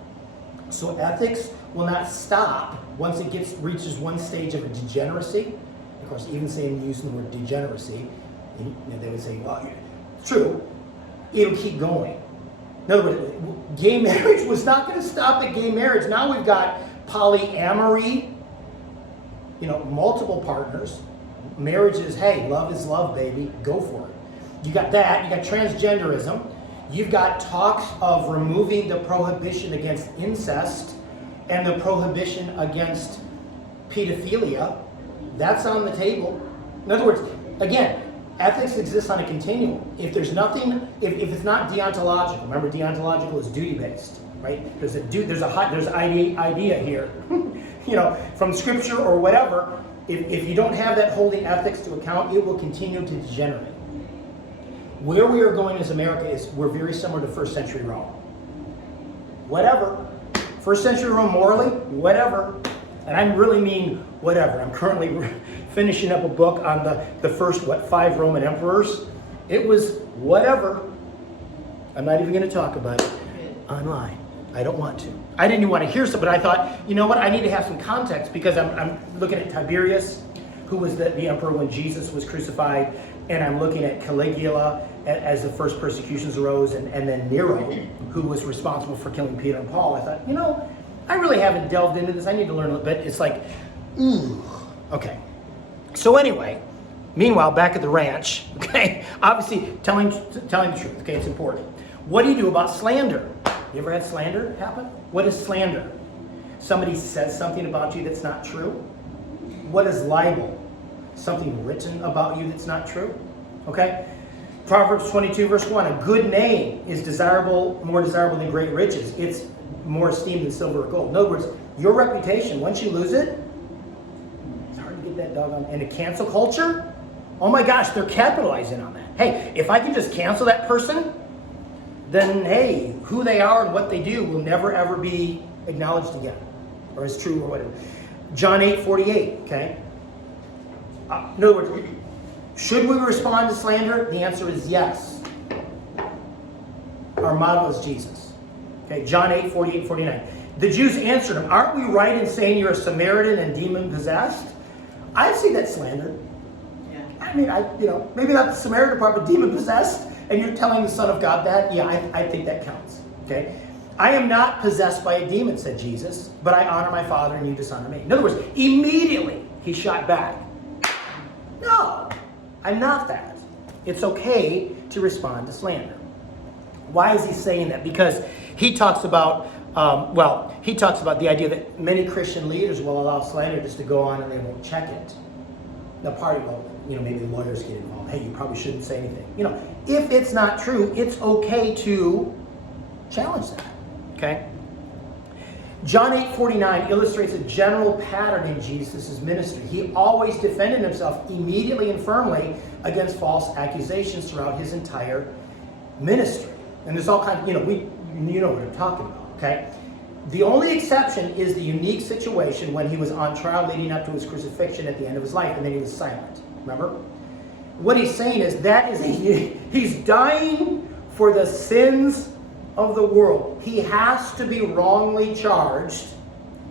So ethics will not stop once it reaches one stage of a degeneracy. Of course, even using the word degeneracy, they would say, well, it's true, it'll keep going. In other words, gay marriage was not going to stop at gay marriage. Now we've got polyamory, multiple partners. Marriage is, hey, love is love, baby. Go for it. You got that. You got transgenderism. You've got talks of removing the prohibition against incest and the prohibition against pedophilia. That's on the table. In other words, again, ethics exists on a continuum. If there's nothing, if it's not deontological, remember deontological is duty-based, right? There's idea here, from scripture or whatever. If you don't have that holding ethics to account, it will continue to degenerate. Where we are going as America is we're very similar to first century Rome. Whatever. First century Rome morally, whatever. And I really mean whatever. I'm currently finishing up a book on the first, 5 Roman emperors. It was whatever. I'm not even going to talk about it online. I don't want to. I didn't even want to hear something, but I thought, you know what, I need to have some context because I'm looking at Tiberius, who was the emperor when Jesus was crucified, and I'm looking at Caligula as the first persecutions arose, and then Nero, who was responsible for killing Peter and Paul. I thought, I really haven't delved into this. I need to learn a little bit. It's like, ooh, okay. So anyway, meanwhile, back at the ranch, okay, obviously telling the truth, okay, it's important. What do you do about slander? You ever had slander happen? What is slander? Somebody says something about you that's not true. What is libel? Something written about you that's not true. Okay? Proverbs 22 verse 1, a good name is more desirable than great riches. It's more esteemed than silver or gold. In other words, your reputation, once you lose it, it's hard to get that doggone. And a cancel culture, oh my gosh, they're capitalizing on that. Hey, if I can just cancel that person, then hey, who they are and what they do will never ever be acknowledged again, or as true or whatever. John 8:48, okay? In other words, should we respond to slander? The answer is yes. Our model is Jesus. Okay, John 8:48-49. The Jews answered him, aren't we right in saying you're a Samaritan and demon-possessed? I see that slander. Yeah. I mean, maybe not the Samaritan part, but demon-possessed, and you're telling the Son of God that? Yeah, I think that counts. Okay? I am not possessed by a demon, said Jesus, but I honor my Father and you dishonor me. In other words, immediately he shot back. No, I'm not that. It's okay to respond to slander. Why is he saying that? Because he talks about Well, he talks about the idea that many Christian leaders will allow slander just to go on and they won't check it. Now, maybe lawyers get involved. Hey, you probably shouldn't say anything. If it's not true, it's okay to challenge that. Okay? John 8:49 illustrates a general pattern in Jesus' ministry. He always defended himself immediately and firmly against false accusations throughout his entire ministry. And there's all kinds, you know what I'm talking about, okay? The only exception is the unique situation when he was on trial leading up to his crucifixion at the end of his life, and then he was silent. Remember? What he's saying is he's dying for the sins of the world. He has to be wrongly charged.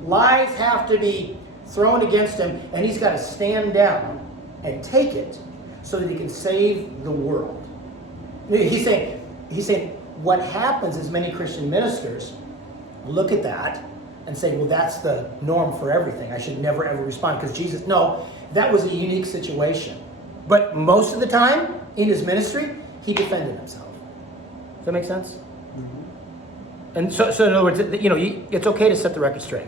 Lies have to be thrown against him, and he's got to stand down and take it so that he can save the world. He's saying what happens is many Christian ministers look at that and say, well, that's the norm for everything. I should never ever respond because Jesus, no, that was a unique situation. But most of the time in his ministry, he defended himself. Does that make sense? Mm-hmm. And so in other words, it's okay to set the record straight.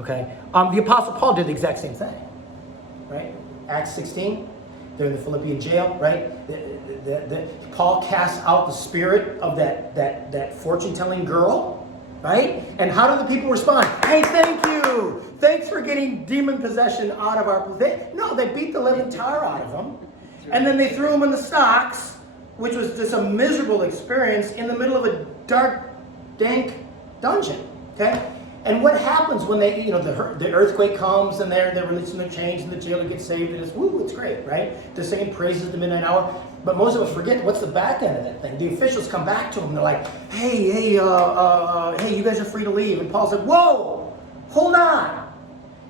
Okay? The Apostle Paul did the exact same thing. Right? Acts 16, they're in the Philippian jail, right? Paul casts out the spirit of that fortune-telling girl, right? And how do the people respond? Hey, thank you! Thanks for getting demon possession out of our... They beat the living tar out of him. And then they threw him in the stocks, which was just a miserable experience in the middle of a dark, dank dungeon, okay? And what happens when they, the earthquake comes and they're releasing their chains and the jailer gets saved and it's great, right? They're singing praises at the midnight hour. But most of us forget what's the back end of that thing. The officials come back to him. They're like, hey, you guys are free to leave. And Paul said, whoa, hold on.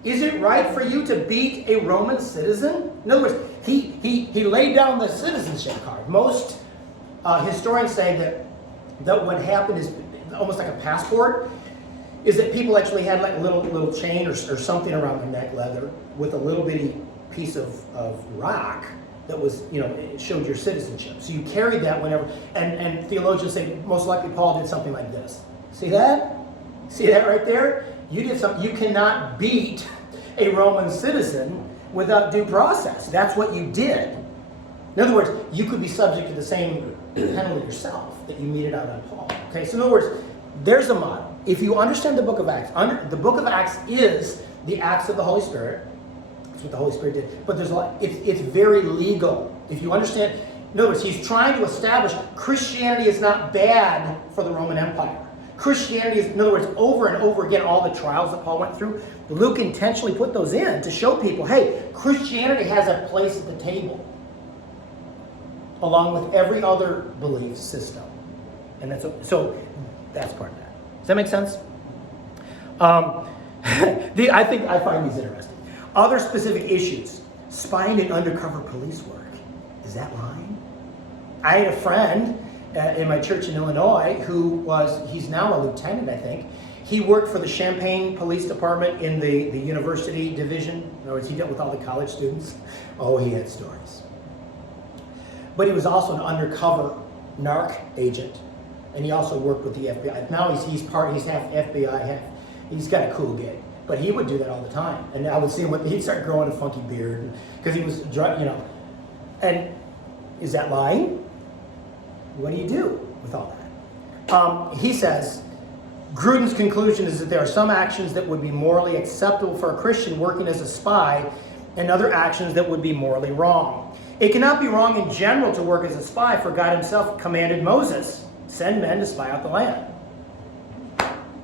Is it right for you to beat a Roman citizen? In other words, he laid down the citizenship card. Most historians say that what happened is almost like a passport, is that people actually had like a little chain or something around their neck, leather, with a little bitty piece of rock that was, it showed your citizenship. So you carried that whenever, and theologians say most likely Paul did something like this. See that? See that right there? You did something. You cannot beat a Roman citizen without due process. That's what you did. In other words, you could be subject to the same penalty yourself that you meted out on Paul. Okay, so in other words, there's a model. If you understand the book of Acts, the book of Acts is the acts of the Holy Spirit. That's what the Holy Spirit did. But there's a lot. It's very legal. If you understand, in other words, he's trying to establish Christianity is not bad for the Roman Empire. Christianity is, in other words, over and over again, all the trials that Paul went through, Luke intentionally put those in to show people, hey, Christianity has a place at the table, along with every other belief system. And so that's part of that. Does that make sense? I find these interesting. Other specific issues. Spying and undercover police work. Is that lying? I had a friend in my church in Illinois he's now a lieutenant, I think. He worked for the Champaign Police Department in the university division. In other words, he dealt with all the college students. Oh, he had stories. But he was also an undercover narc agent. And he also worked with the FBI. Now he's half FBI, he's got a cool gig. But he would do that all the time. And I would see him, he'd start growing a funky beard because he was, And is that lying? What do you do with all that? He says, Gruden's conclusion is that there are some actions that would be morally acceptable for a Christian working as a spy and other actions that would be morally wrong. It cannot be wrong in general to work as a spy, for God himself commanded Moses, send men to spy out the land.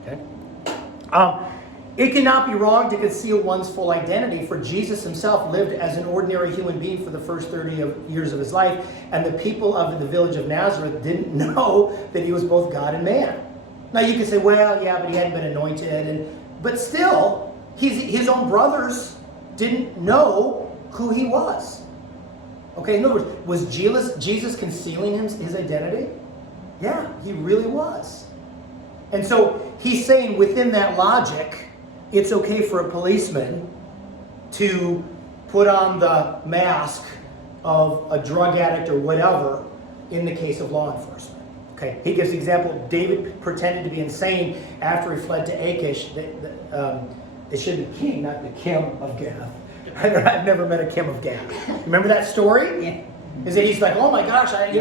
Okay. It cannot be wrong to conceal one's full identity, for Jesus himself lived as an ordinary human being for the first 30 years of his life, and the people of the village of Nazareth didn't know that he was both God and man. Now you could say, well, yeah, but he hadn't been anointed, but still, his own brothers didn't know who he was. Okay, in other words, was Jesus concealing his identity? Yeah, he really was. And so he's saying within that logic, it's okay for a policeman to put on the mask of a drug addict or whatever in the case of law enforcement. Okay, he gives the example, David pretended to be insane after he fled to Achish. It should be king, not the Kim of Gath. I've never met a Kim of Gath. Remember that story? Yeah. Is that he's like, oh my gosh, and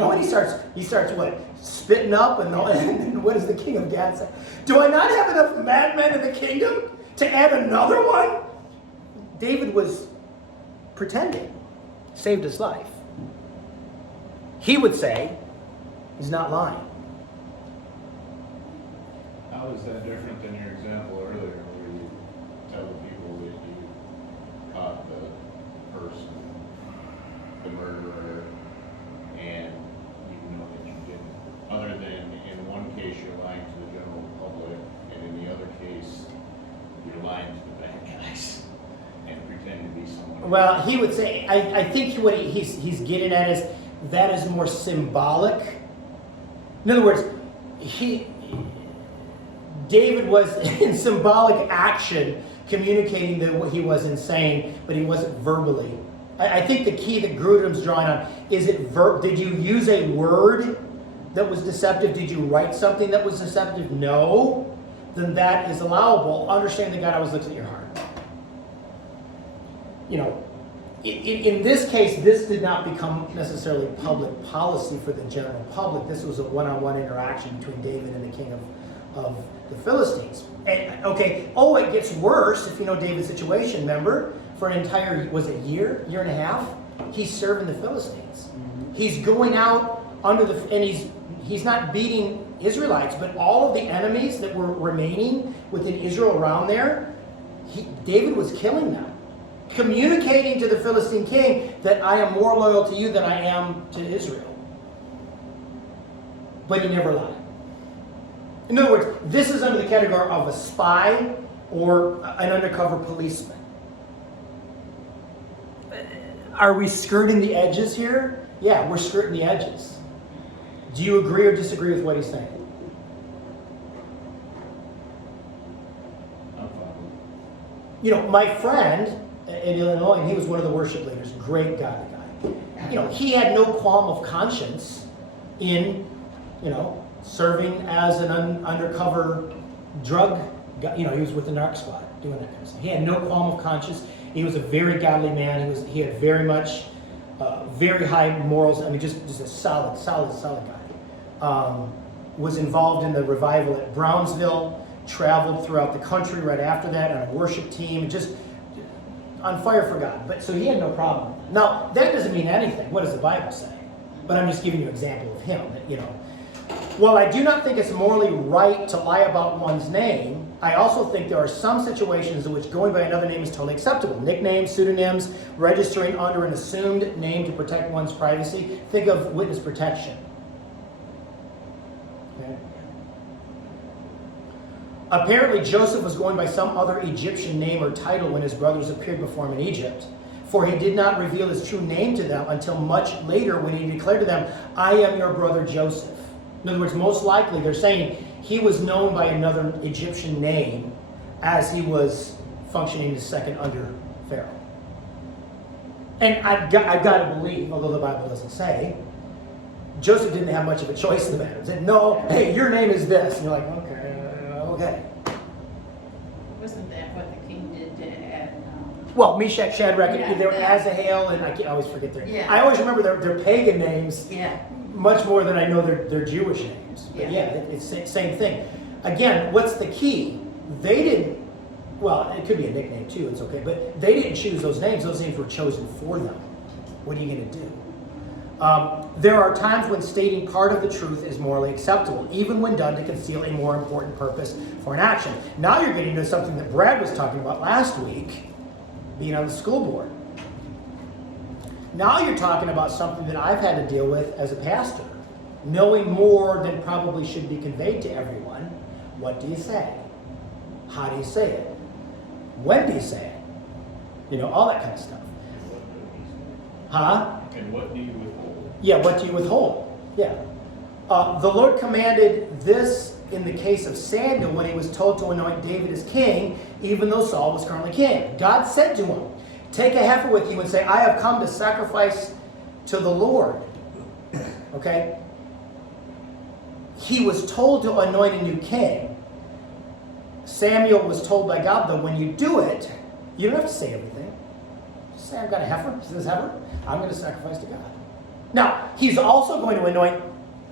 he starts what? Spitting up, and what does the king of Gath say? Do I not have enough madmen in the kingdom to add another one? David was pretending, saved his life. He would say, he's not lying. How is that different than your example earlier where you tell the people that you caught the person, the murderer, and you know that you didn't? Other than in one case you're lying to the general public, and in the other case you're lying to the bad guys and pretending to be someone. Well, he would say, I think what he's getting at is that is more symbolic. In other words, David was in symbolic action communicating that he was insane, but he wasn't verbally. I think the key that Grudem's drawing on is did you use a word that was deceptive? Did you write something that was deceptive? No. Then that is allowable. Understand that God always looks at your heart. In this case, this did not become necessarily public policy for the general public. This was a one-on-one interaction between David and the king of the Philistines. And, it gets worse if you know David's situation. Remember, for an entire, was it year and a half? He's serving the Philistines. Mm-hmm. He's going out and he's not beating Israelites, but all of the enemies that were remaining within Israel around there, David was killing them. Communicating to the Philistine king that I am more loyal to you than I am to Israel. But he never lied. In other words, this is under the category of a spy or an undercover policeman. Are we skirting the edges here? Yeah, we're skirting the edges. Do you agree or disagree with what he's saying? I'm fine. My friend in Illinois, and he was one of the worship leaders, great guy. He had no qualm of conscience in, serving as an undercover drug guy. He was with the narc squad, doing that kind of stuff. He had no qualm of conscience. He was a very godly man. He had very much, very high morals. I mean, just a solid guy. Was involved in the revival at Brownsville, traveled throughout the country right after that on a worship team, just on fire for God. But so he had no problem. Now, that doesn't mean anything. What does the Bible say? But I'm just giving you an example of him. While I do not think it's morally right to lie about one's name, I also think there are some situations in which going by another name is totally acceptable. Nicknames, pseudonyms, registering under an assumed name to protect one's privacy. Think of witness protection. Okay. Apparently, Joseph was going by some other Egyptian name or title when his brothers appeared before him in Egypt, for he did not reveal his true name to them until much later when he declared to them, I am your brother Joseph. In other words, most likely they're saying he was known by another Egyptian name as he was functioning as second under Pharaoh. And I've got to believe, although the Bible doesn't say, Joseph didn't have much of a choice in the matter. He said, no, hey, your name is this. And you're like, okay. Wasn't that what the king did to Well, Meshach, Shadrach, Yeah, they were yeah. Azahel, and I always forget their Yeah. I always remember their pagan names yeah. much more than I know their Jewish names. But Yeah. it's the same thing. Again, what's the key? They didn't, well, it could be a nickname too, it's okay, but they didn't choose those names. Those names were chosen for them. What are you going to do? There are times when stating part of the truth is morally acceptable, even when done to conceal a more important purpose for an action. Now you're getting to something that Brad was talking about last week, being on the school board. Now you're talking about something that I've had to deal with as a pastor, knowing more than probably should be conveyed to everyone. What do you say? How do you say it? When do you say it? All that kind of stuff. Huh? And what do you withhold? Yeah, what do you withhold? Yeah. The Lord commanded this in the case of Samuel when he was told to anoint David as king, even though Saul was currently king. God said to him, take a heifer with you and say, I have come to sacrifice to the Lord. Okay? he was told to anoint a new king. Samuel was told by God, though, when you do it, you don't have to say everything. Just say, I've got a heifer. See this heifer? I'm going to sacrifice to God. Now, he's also going to anoint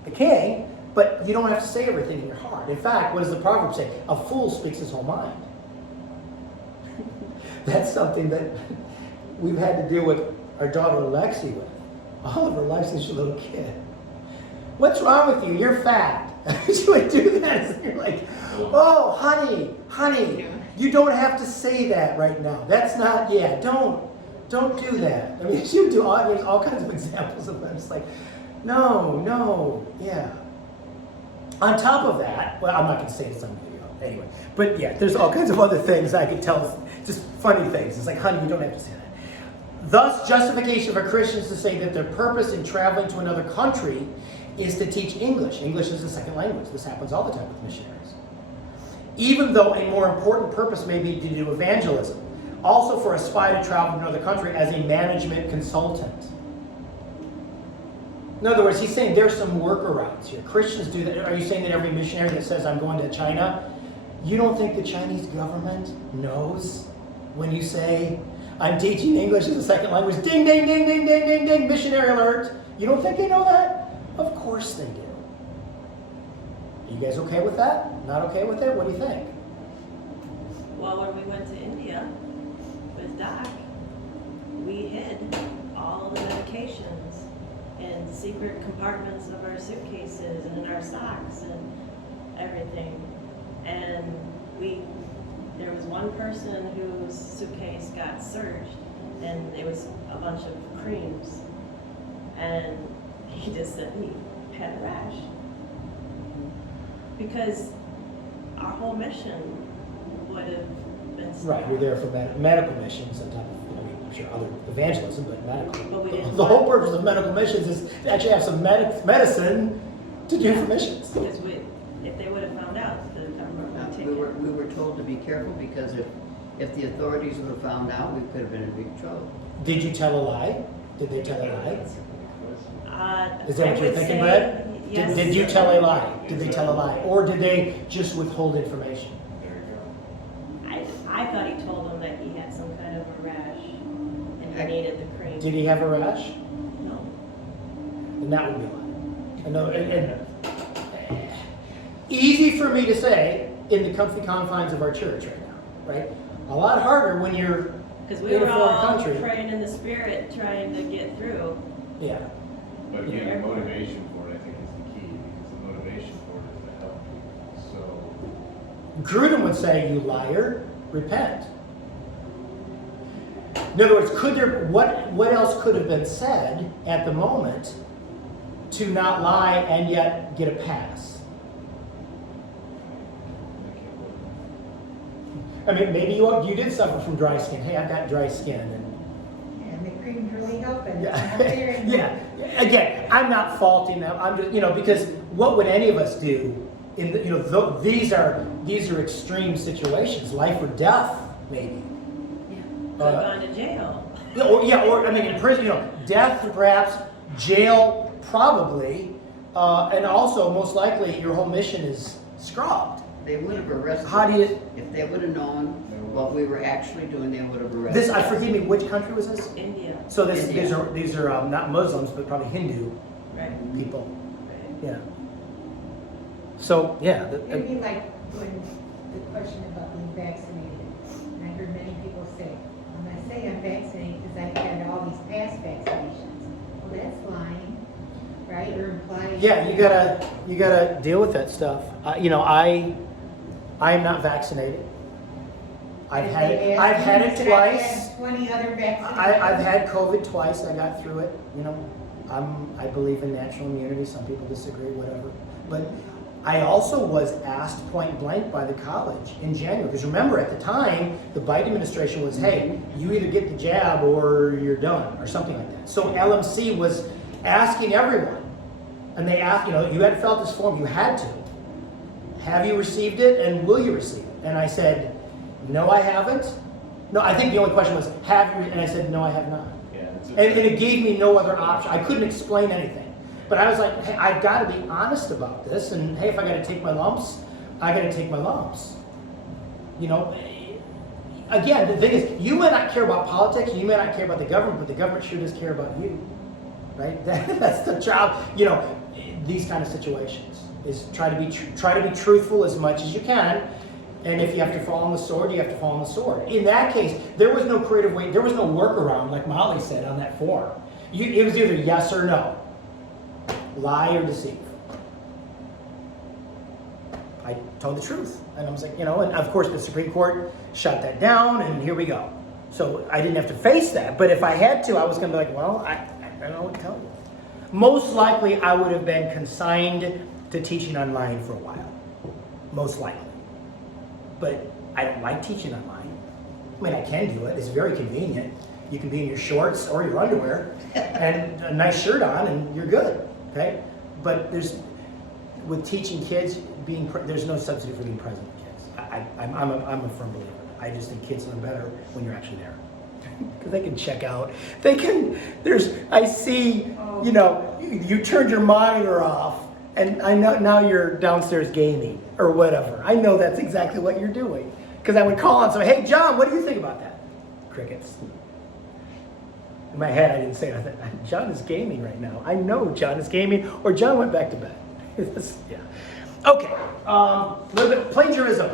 the king, but you don't have to say everything in your heart. In fact, what does the proverb say? A fool speaks his whole mind. That's something that we've had to deal with our daughter Alexi with. All of her life since she's a little kid. What's wrong with you? You're fat. She would do that. And you're like, oh, honey, you don't have to say that right now. That's not, don't do that. I mean, she would do there's all kinds of examples of that. It's like, no, yeah. On top of that, well, I'm not going to say it's on video anyway, but yeah, there's all kinds of other things I could tell, just funny things. It's like, honey, you don't have to say that. Thus, justification for Christians to say that their purpose in traveling to another country is to teach English. English is a second language. This happens all the time with missionaries. Even though a more important purpose may be to do evangelism. Also for a spy to travel to another country as a management consultant. In other words, he's saying there's some workarounds here. Christians do that. Are you saying that every missionary that says, I'm going to China, you don't think the Chinese government knows when you say, I'm teaching English as a second language, ding, ding, ding, ding, ding, ding, ding, missionary alert. You don't think they know that? Of course they do. Are you guys okay with that? Not okay with it? What do you think? Well, when we went to India with Doc, we hid all the medications in secret compartments of our suitcases and in our socks and everything. And there was one person whose suitcase got searched, and it was a bunch of creams. And he just said he had a rash. Because our whole mission would have been Right, we're there for medical missions on top of, I mean, I'm sure other evangelism, but medical. But we didn't The whole want- purpose of medical missions is to actually have some medicine to do for missions. Because if they would have found out, the government would take it. We were told to be careful because if the authorities would have found out, we could have been in big trouble. Did you tell a lie? Did they tell a lie? Is that I what you're would thinking, say Brett? yes. Did you tell a lie? Did they tell a lie? Or did they just withhold information? There you go. I thought he told them that he had some kind of a rash and he needed the cream. Did he have a rash? No. Then that would be a lie. And easy for me to say in the comfy confines of our church right now, right? A lot harder when you're Because we in a were foreign all country. praying in the spirit, trying to get through. Yeah. But again, the motivation for it, I think, is the key, because the motivation for it is to help people. So, Grudem would say, you liar, repent. In other words, what else could have been said at the moment to not lie and yet get a pass? I mean, maybe you did suffer from dry skin. Hey, I've got dry skin. And the cream's really helping. Yeah. Yeah. Again, I'm not faulting them. I'm just, because what would any of us do? These are extreme situations, life or death, maybe. Could have gone to jail. Or I mean, in prison, death perhaps, jail probably, and also most likely your whole mission is scrubbed. They would have arrested How do you- us. If they would have known what we were actually doing, they would have arrested us. Forgive me, which country was this? India, So India. these are not Muslims, but probably Hindu right? people. Right. Yeah. So yeah. It'd be like when the question about being vaccinated. And I heard many people say, when I say I'm vaccinated because I've had all these past vaccinations. Well, that's lying, right? Or implying. Yeah, you gotta deal with that stuff. I am not vaccinated. I've And had they it. asked I've had me, it said I twice. had 20 other vaccinations. I've had COVID twice. I got through it. I believe in natural immunity. Some people disagree, whatever. But I also was asked point blank by the college in January. Because remember, at the time, the Biden administration was, hey, you either get the jab or you're done, or something like that. So LMC was asking everyone. And they asked, you had filled this form. You had to. Have you received it, and will you receive it? And I said, no, I haven't. No, I think the only question was, have you? And I said, no, I have not. yeah, it's And it gave me no other option. I couldn't explain anything. But I was like, hey, I've got to be honest about this, and hey, if I got to take my lumps, I got to take my lumps. You know, again, the thing is, you may not care about politics, you may not care about the government, but the government sure does care about you, right? That's the job. You know, these kind of situations is try to be truthful as much as you can. And if you have to fall on the sword, you have to fall on the sword. In that case, there was no creative way, there was no workaround, like Molly said on that form. It was either yes or no, lie or deceive. I told the truth. And I was like, you know, and of course the Supreme Court shut that down, and here we go. So I didn't have to face that. But if I had to, I was going to be like, well, I don't know what to tell you. Most likely, I would have been consigned to teaching online for a while. Most likely. But I don't like teaching online. I mean, I can do it. It's very convenient. You can be in your shorts or your underwear and a nice shirt on, and you're good. Okay? But with teaching kids, there's no substitute for being present with kids. I'm a firm believer. I just think kids learn better when you're actually there. Because they can check out. I see, you know, you turned your monitor off, and I know now you're downstairs gaming or whatever. I know that's exactly what you're doing. Because I would call on someone, hey, John, what do you think about that? Crickets. In my head, I didn't say nothing. John is gaming right now. I know John is gaming, or John went back to bed. Yeah. Okay. A little bit plagiarism.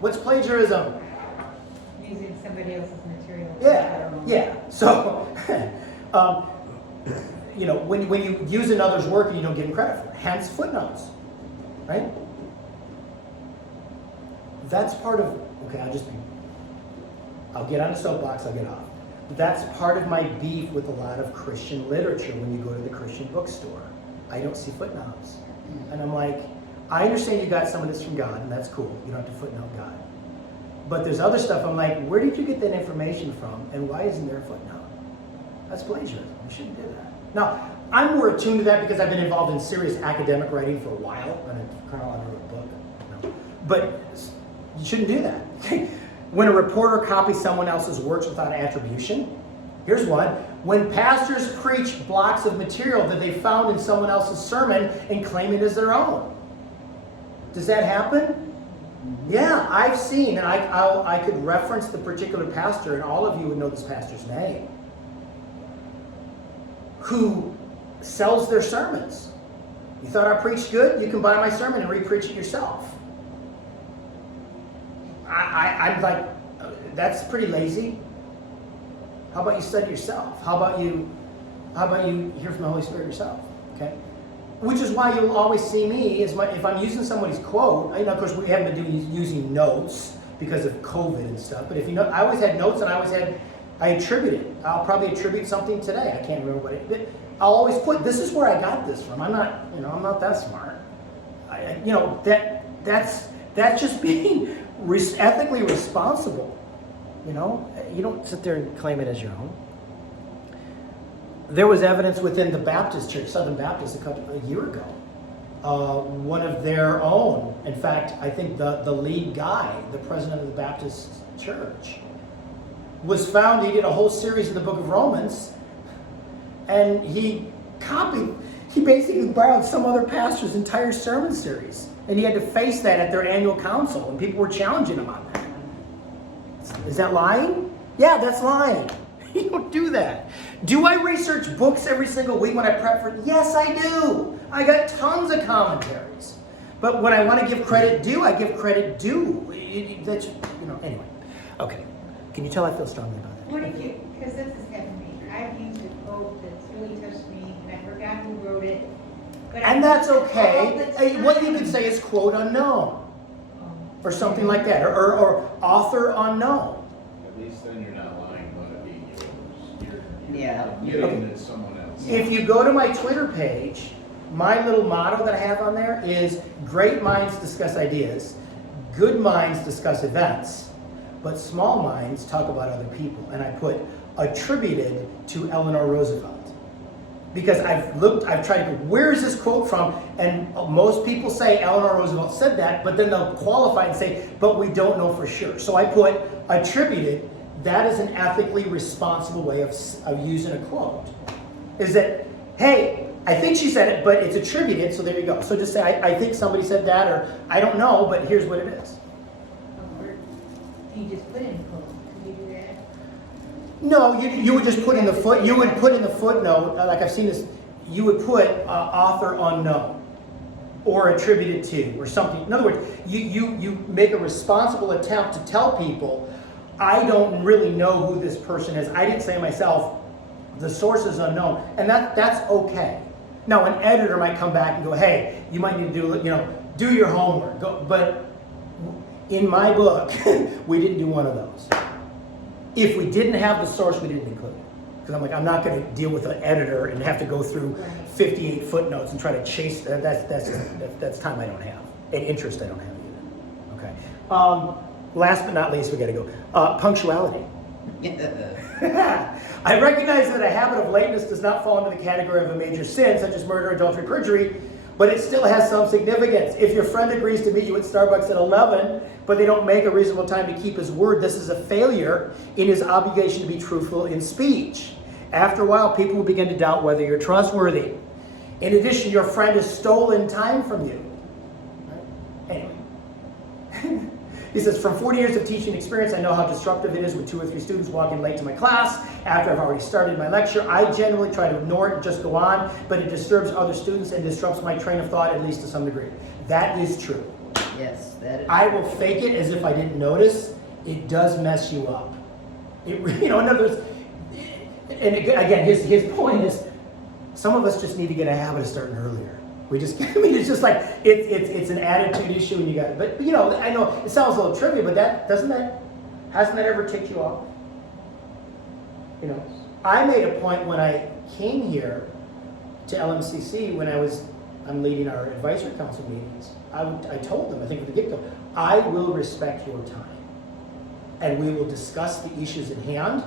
What's plagiarism? Using somebody else's material. Yeah. So, you know, when you use another's work and you don't give them credit for it, hence footnotes, right? That's part of. Okay, I'll get on a soapbox. I'll get off. That's part of my beef with a lot of Christian literature. When you go to the Christian bookstore, I don't see footnotes, and I'm like, I understand you got some of this from God, and that's cool. You don't have to footnote God. But there's other stuff, I'm like, where did you get that information from, and why isn't there a footnote? That's plagiarism. You shouldn't do that. Now, I'm more attuned to that because I've been involved in serious academic writing for a while, and I kind of wrote a book. No. But you shouldn't do that. When a reporter copies someone else's works without attribution, here's one. When pastors preach blocks of material that they found in someone else's sermon and claim it as their own. Does that happen? Yeah, I've seen, and I could reference the particular pastor, and all of you would know this pastor's name, who sells their sermons. You thought I preached good? You can buy my sermon and re-preach it yourself. I'm like, that's pretty lazy. How about you study yourself? How about you hear from the Holy Spirit yourself? Okay? Which is why you'll always see me, if I'm using somebody's quote, of course we haven't been using notes because of COVID and stuff, but I always had notes, and I attributed. I'll probably attribute something today. I can't remember what it. I'll always put, this is where I got this from. I'm not that smart. That's just being ethically responsible. You don't sit there and claim it as your own. There was evidence within the Baptist Church, Southern Baptist, a year ago. One of their own, in fact, I think the lead guy, the president of the Baptist Church, was found. He did a whole series of the book of Romans, and he basically borrowed some other pastor's entire sermon series, and he had to face that at their annual council, and people were challenging him on that. Is that lying? Yeah, that's lying. You don't do that. Do I research books every single week when I prep for? Yes, I do. I got tons of commentaries. But when I want to give credit due, I give credit due. Anyway. Okay. Can you tell I feel strongly about that? What if you, because this has happened to me, I've used a quote that's really touched me, and I forgot who wrote it. But And that's okay. okay. What you could say is quote unknown, or something like that, or author unknown. At least then you're not lying about it being yours. You're Yeah. admitting that it's someone else. If you go to my Twitter page, my little motto that I have on there is great minds discuss ideas, good minds discuss events, but small minds talk about other people. And I put attributed to Eleanor Roosevelt. Because I've tried to, where is this quote from? And most people say Eleanor Roosevelt said that, but then they'll qualify and say, but we don't know for sure. So I put attributed. That is an ethically responsible way of using a quote. Is that, hey, I think she said it, but it's attributed, so there you go. So just say, I think somebody said that, or I don't know, but here's what it is. Or can you just put in quote? Can you do that? No, you would just put in the footnote, like I've seen this, you would put author unknown or attributed to or something. In other words, you make a responsible attempt to tell people, I don't really know who this person is. I didn't say myself, the source is unknown. And that's okay. Now, an editor might come back and go, hey, you might need to do your homework. But in my book, we didn't do one of those. If we didn't have the source, we didn't include it. Because I'm like, I'm not going to deal with an editor and have to go through 58 footnotes and try to chase that. That's time I don't have. And interest I don't have either. Okay. Last but not least, we got to go. Punctuality. I recognize that a habit of lateness does not fall into the category of a major sin, such as murder, adultery, perjury, but it still has some significance. If your friend agrees to meet you at Starbucks at 11, but they don't make a reasonable time to keep his word, this is a failure in his obligation to be truthful in speech. After a while, people will begin to doubt whether you're trustworthy. In addition, your friend has stolen time from you. Anyway. He says, from 40 years of teaching experience, I know how disruptive it is with 2 or 3 students walking late to my class after I've already started my lecture. I generally try to ignore it and just go on, but it disturbs other students and disrupts my train of thought, at least to some degree. That is true. Yes, that is. I will fake it as if I didn't notice. It does mess you up. In other words, and again, his point is, some of us just need to get a habit of starting earlier. It's just like, it's an attitude issue and you got it. But I know it sounds a little trivial, but hasn't that ever ticked you off? I made a point when I came here to LMCC when I'm leading our advisory council meetings. I told them, I think from the get-go, I will respect your time. And we will discuss the issues at hand.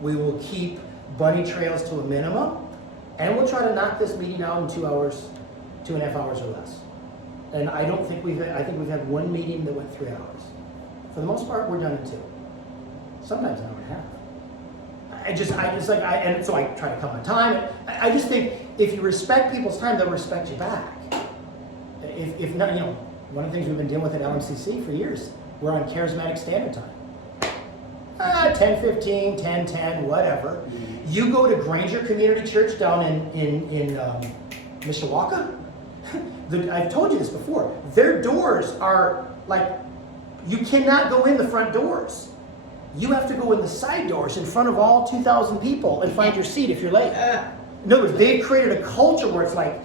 We will keep bunny trails to a minimum. And we'll try to knock this meeting out in 2 hours. 2.5 hours or less. And I think we've had one meeting that went 3 hours. For the most part, we're done in 2. Sometimes an hour and a half. And so I try to come on time. I just think if you respect people's time, they'll respect you back. If not, one of the things we've been dealing with at LMCC for years, we're on charismatic standard time. 10:15, 10:10, whatever. You go to Granger Community Church down in Mishawaka. I've told you this before. Their doors are like, you cannot go in the front doors. You have to go in the side doors in front of all 2,000 people and find your seat if you're late. In other words, they've created a culture where it's like,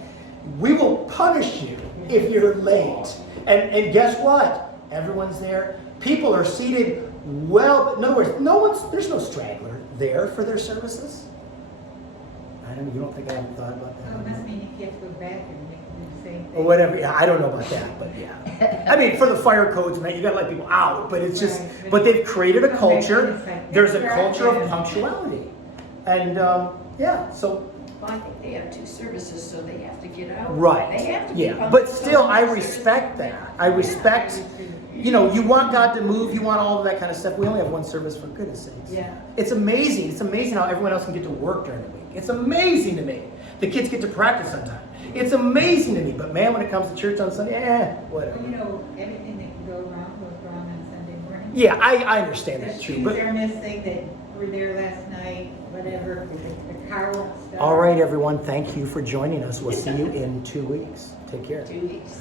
we will punish you if you're late. And guess what? Everyone's there. People are seated well, but in other words, there's no straggler there for their services. You don't think I haven't thought about that? So it must mean you have to go back and make them do the same thing. Or whatever. Yeah, I don't know about that, but yeah. I mean, for the fire codes, man, you gotta let people out, but it's just, Right. but they've created a culture. It's like, There's a that's culture right. of punctuality. And, yeah, so, Well, I think they have 2 services, so they have to get out. right. They have to be Yeah, public but still, I service. respect that. I respect, you want God to move, you want all of that kind of stuff. We only have one service, for goodness sakes. Yeah. It's amazing. It's amazing how everyone else can get to work during the week. It's amazing to me. The kids get to practice on time. It's amazing to me. But man, when it comes to church on Sunday, whatever. Well, everything that can go wrong goes wrong on Sunday morning. Yeah, I understand The that's true. shoes But are missing that were there last night, whatever, the car won't start. all right, everyone, thank you for joining us. We'll see you in 2 weeks. Take care. 2 weeks.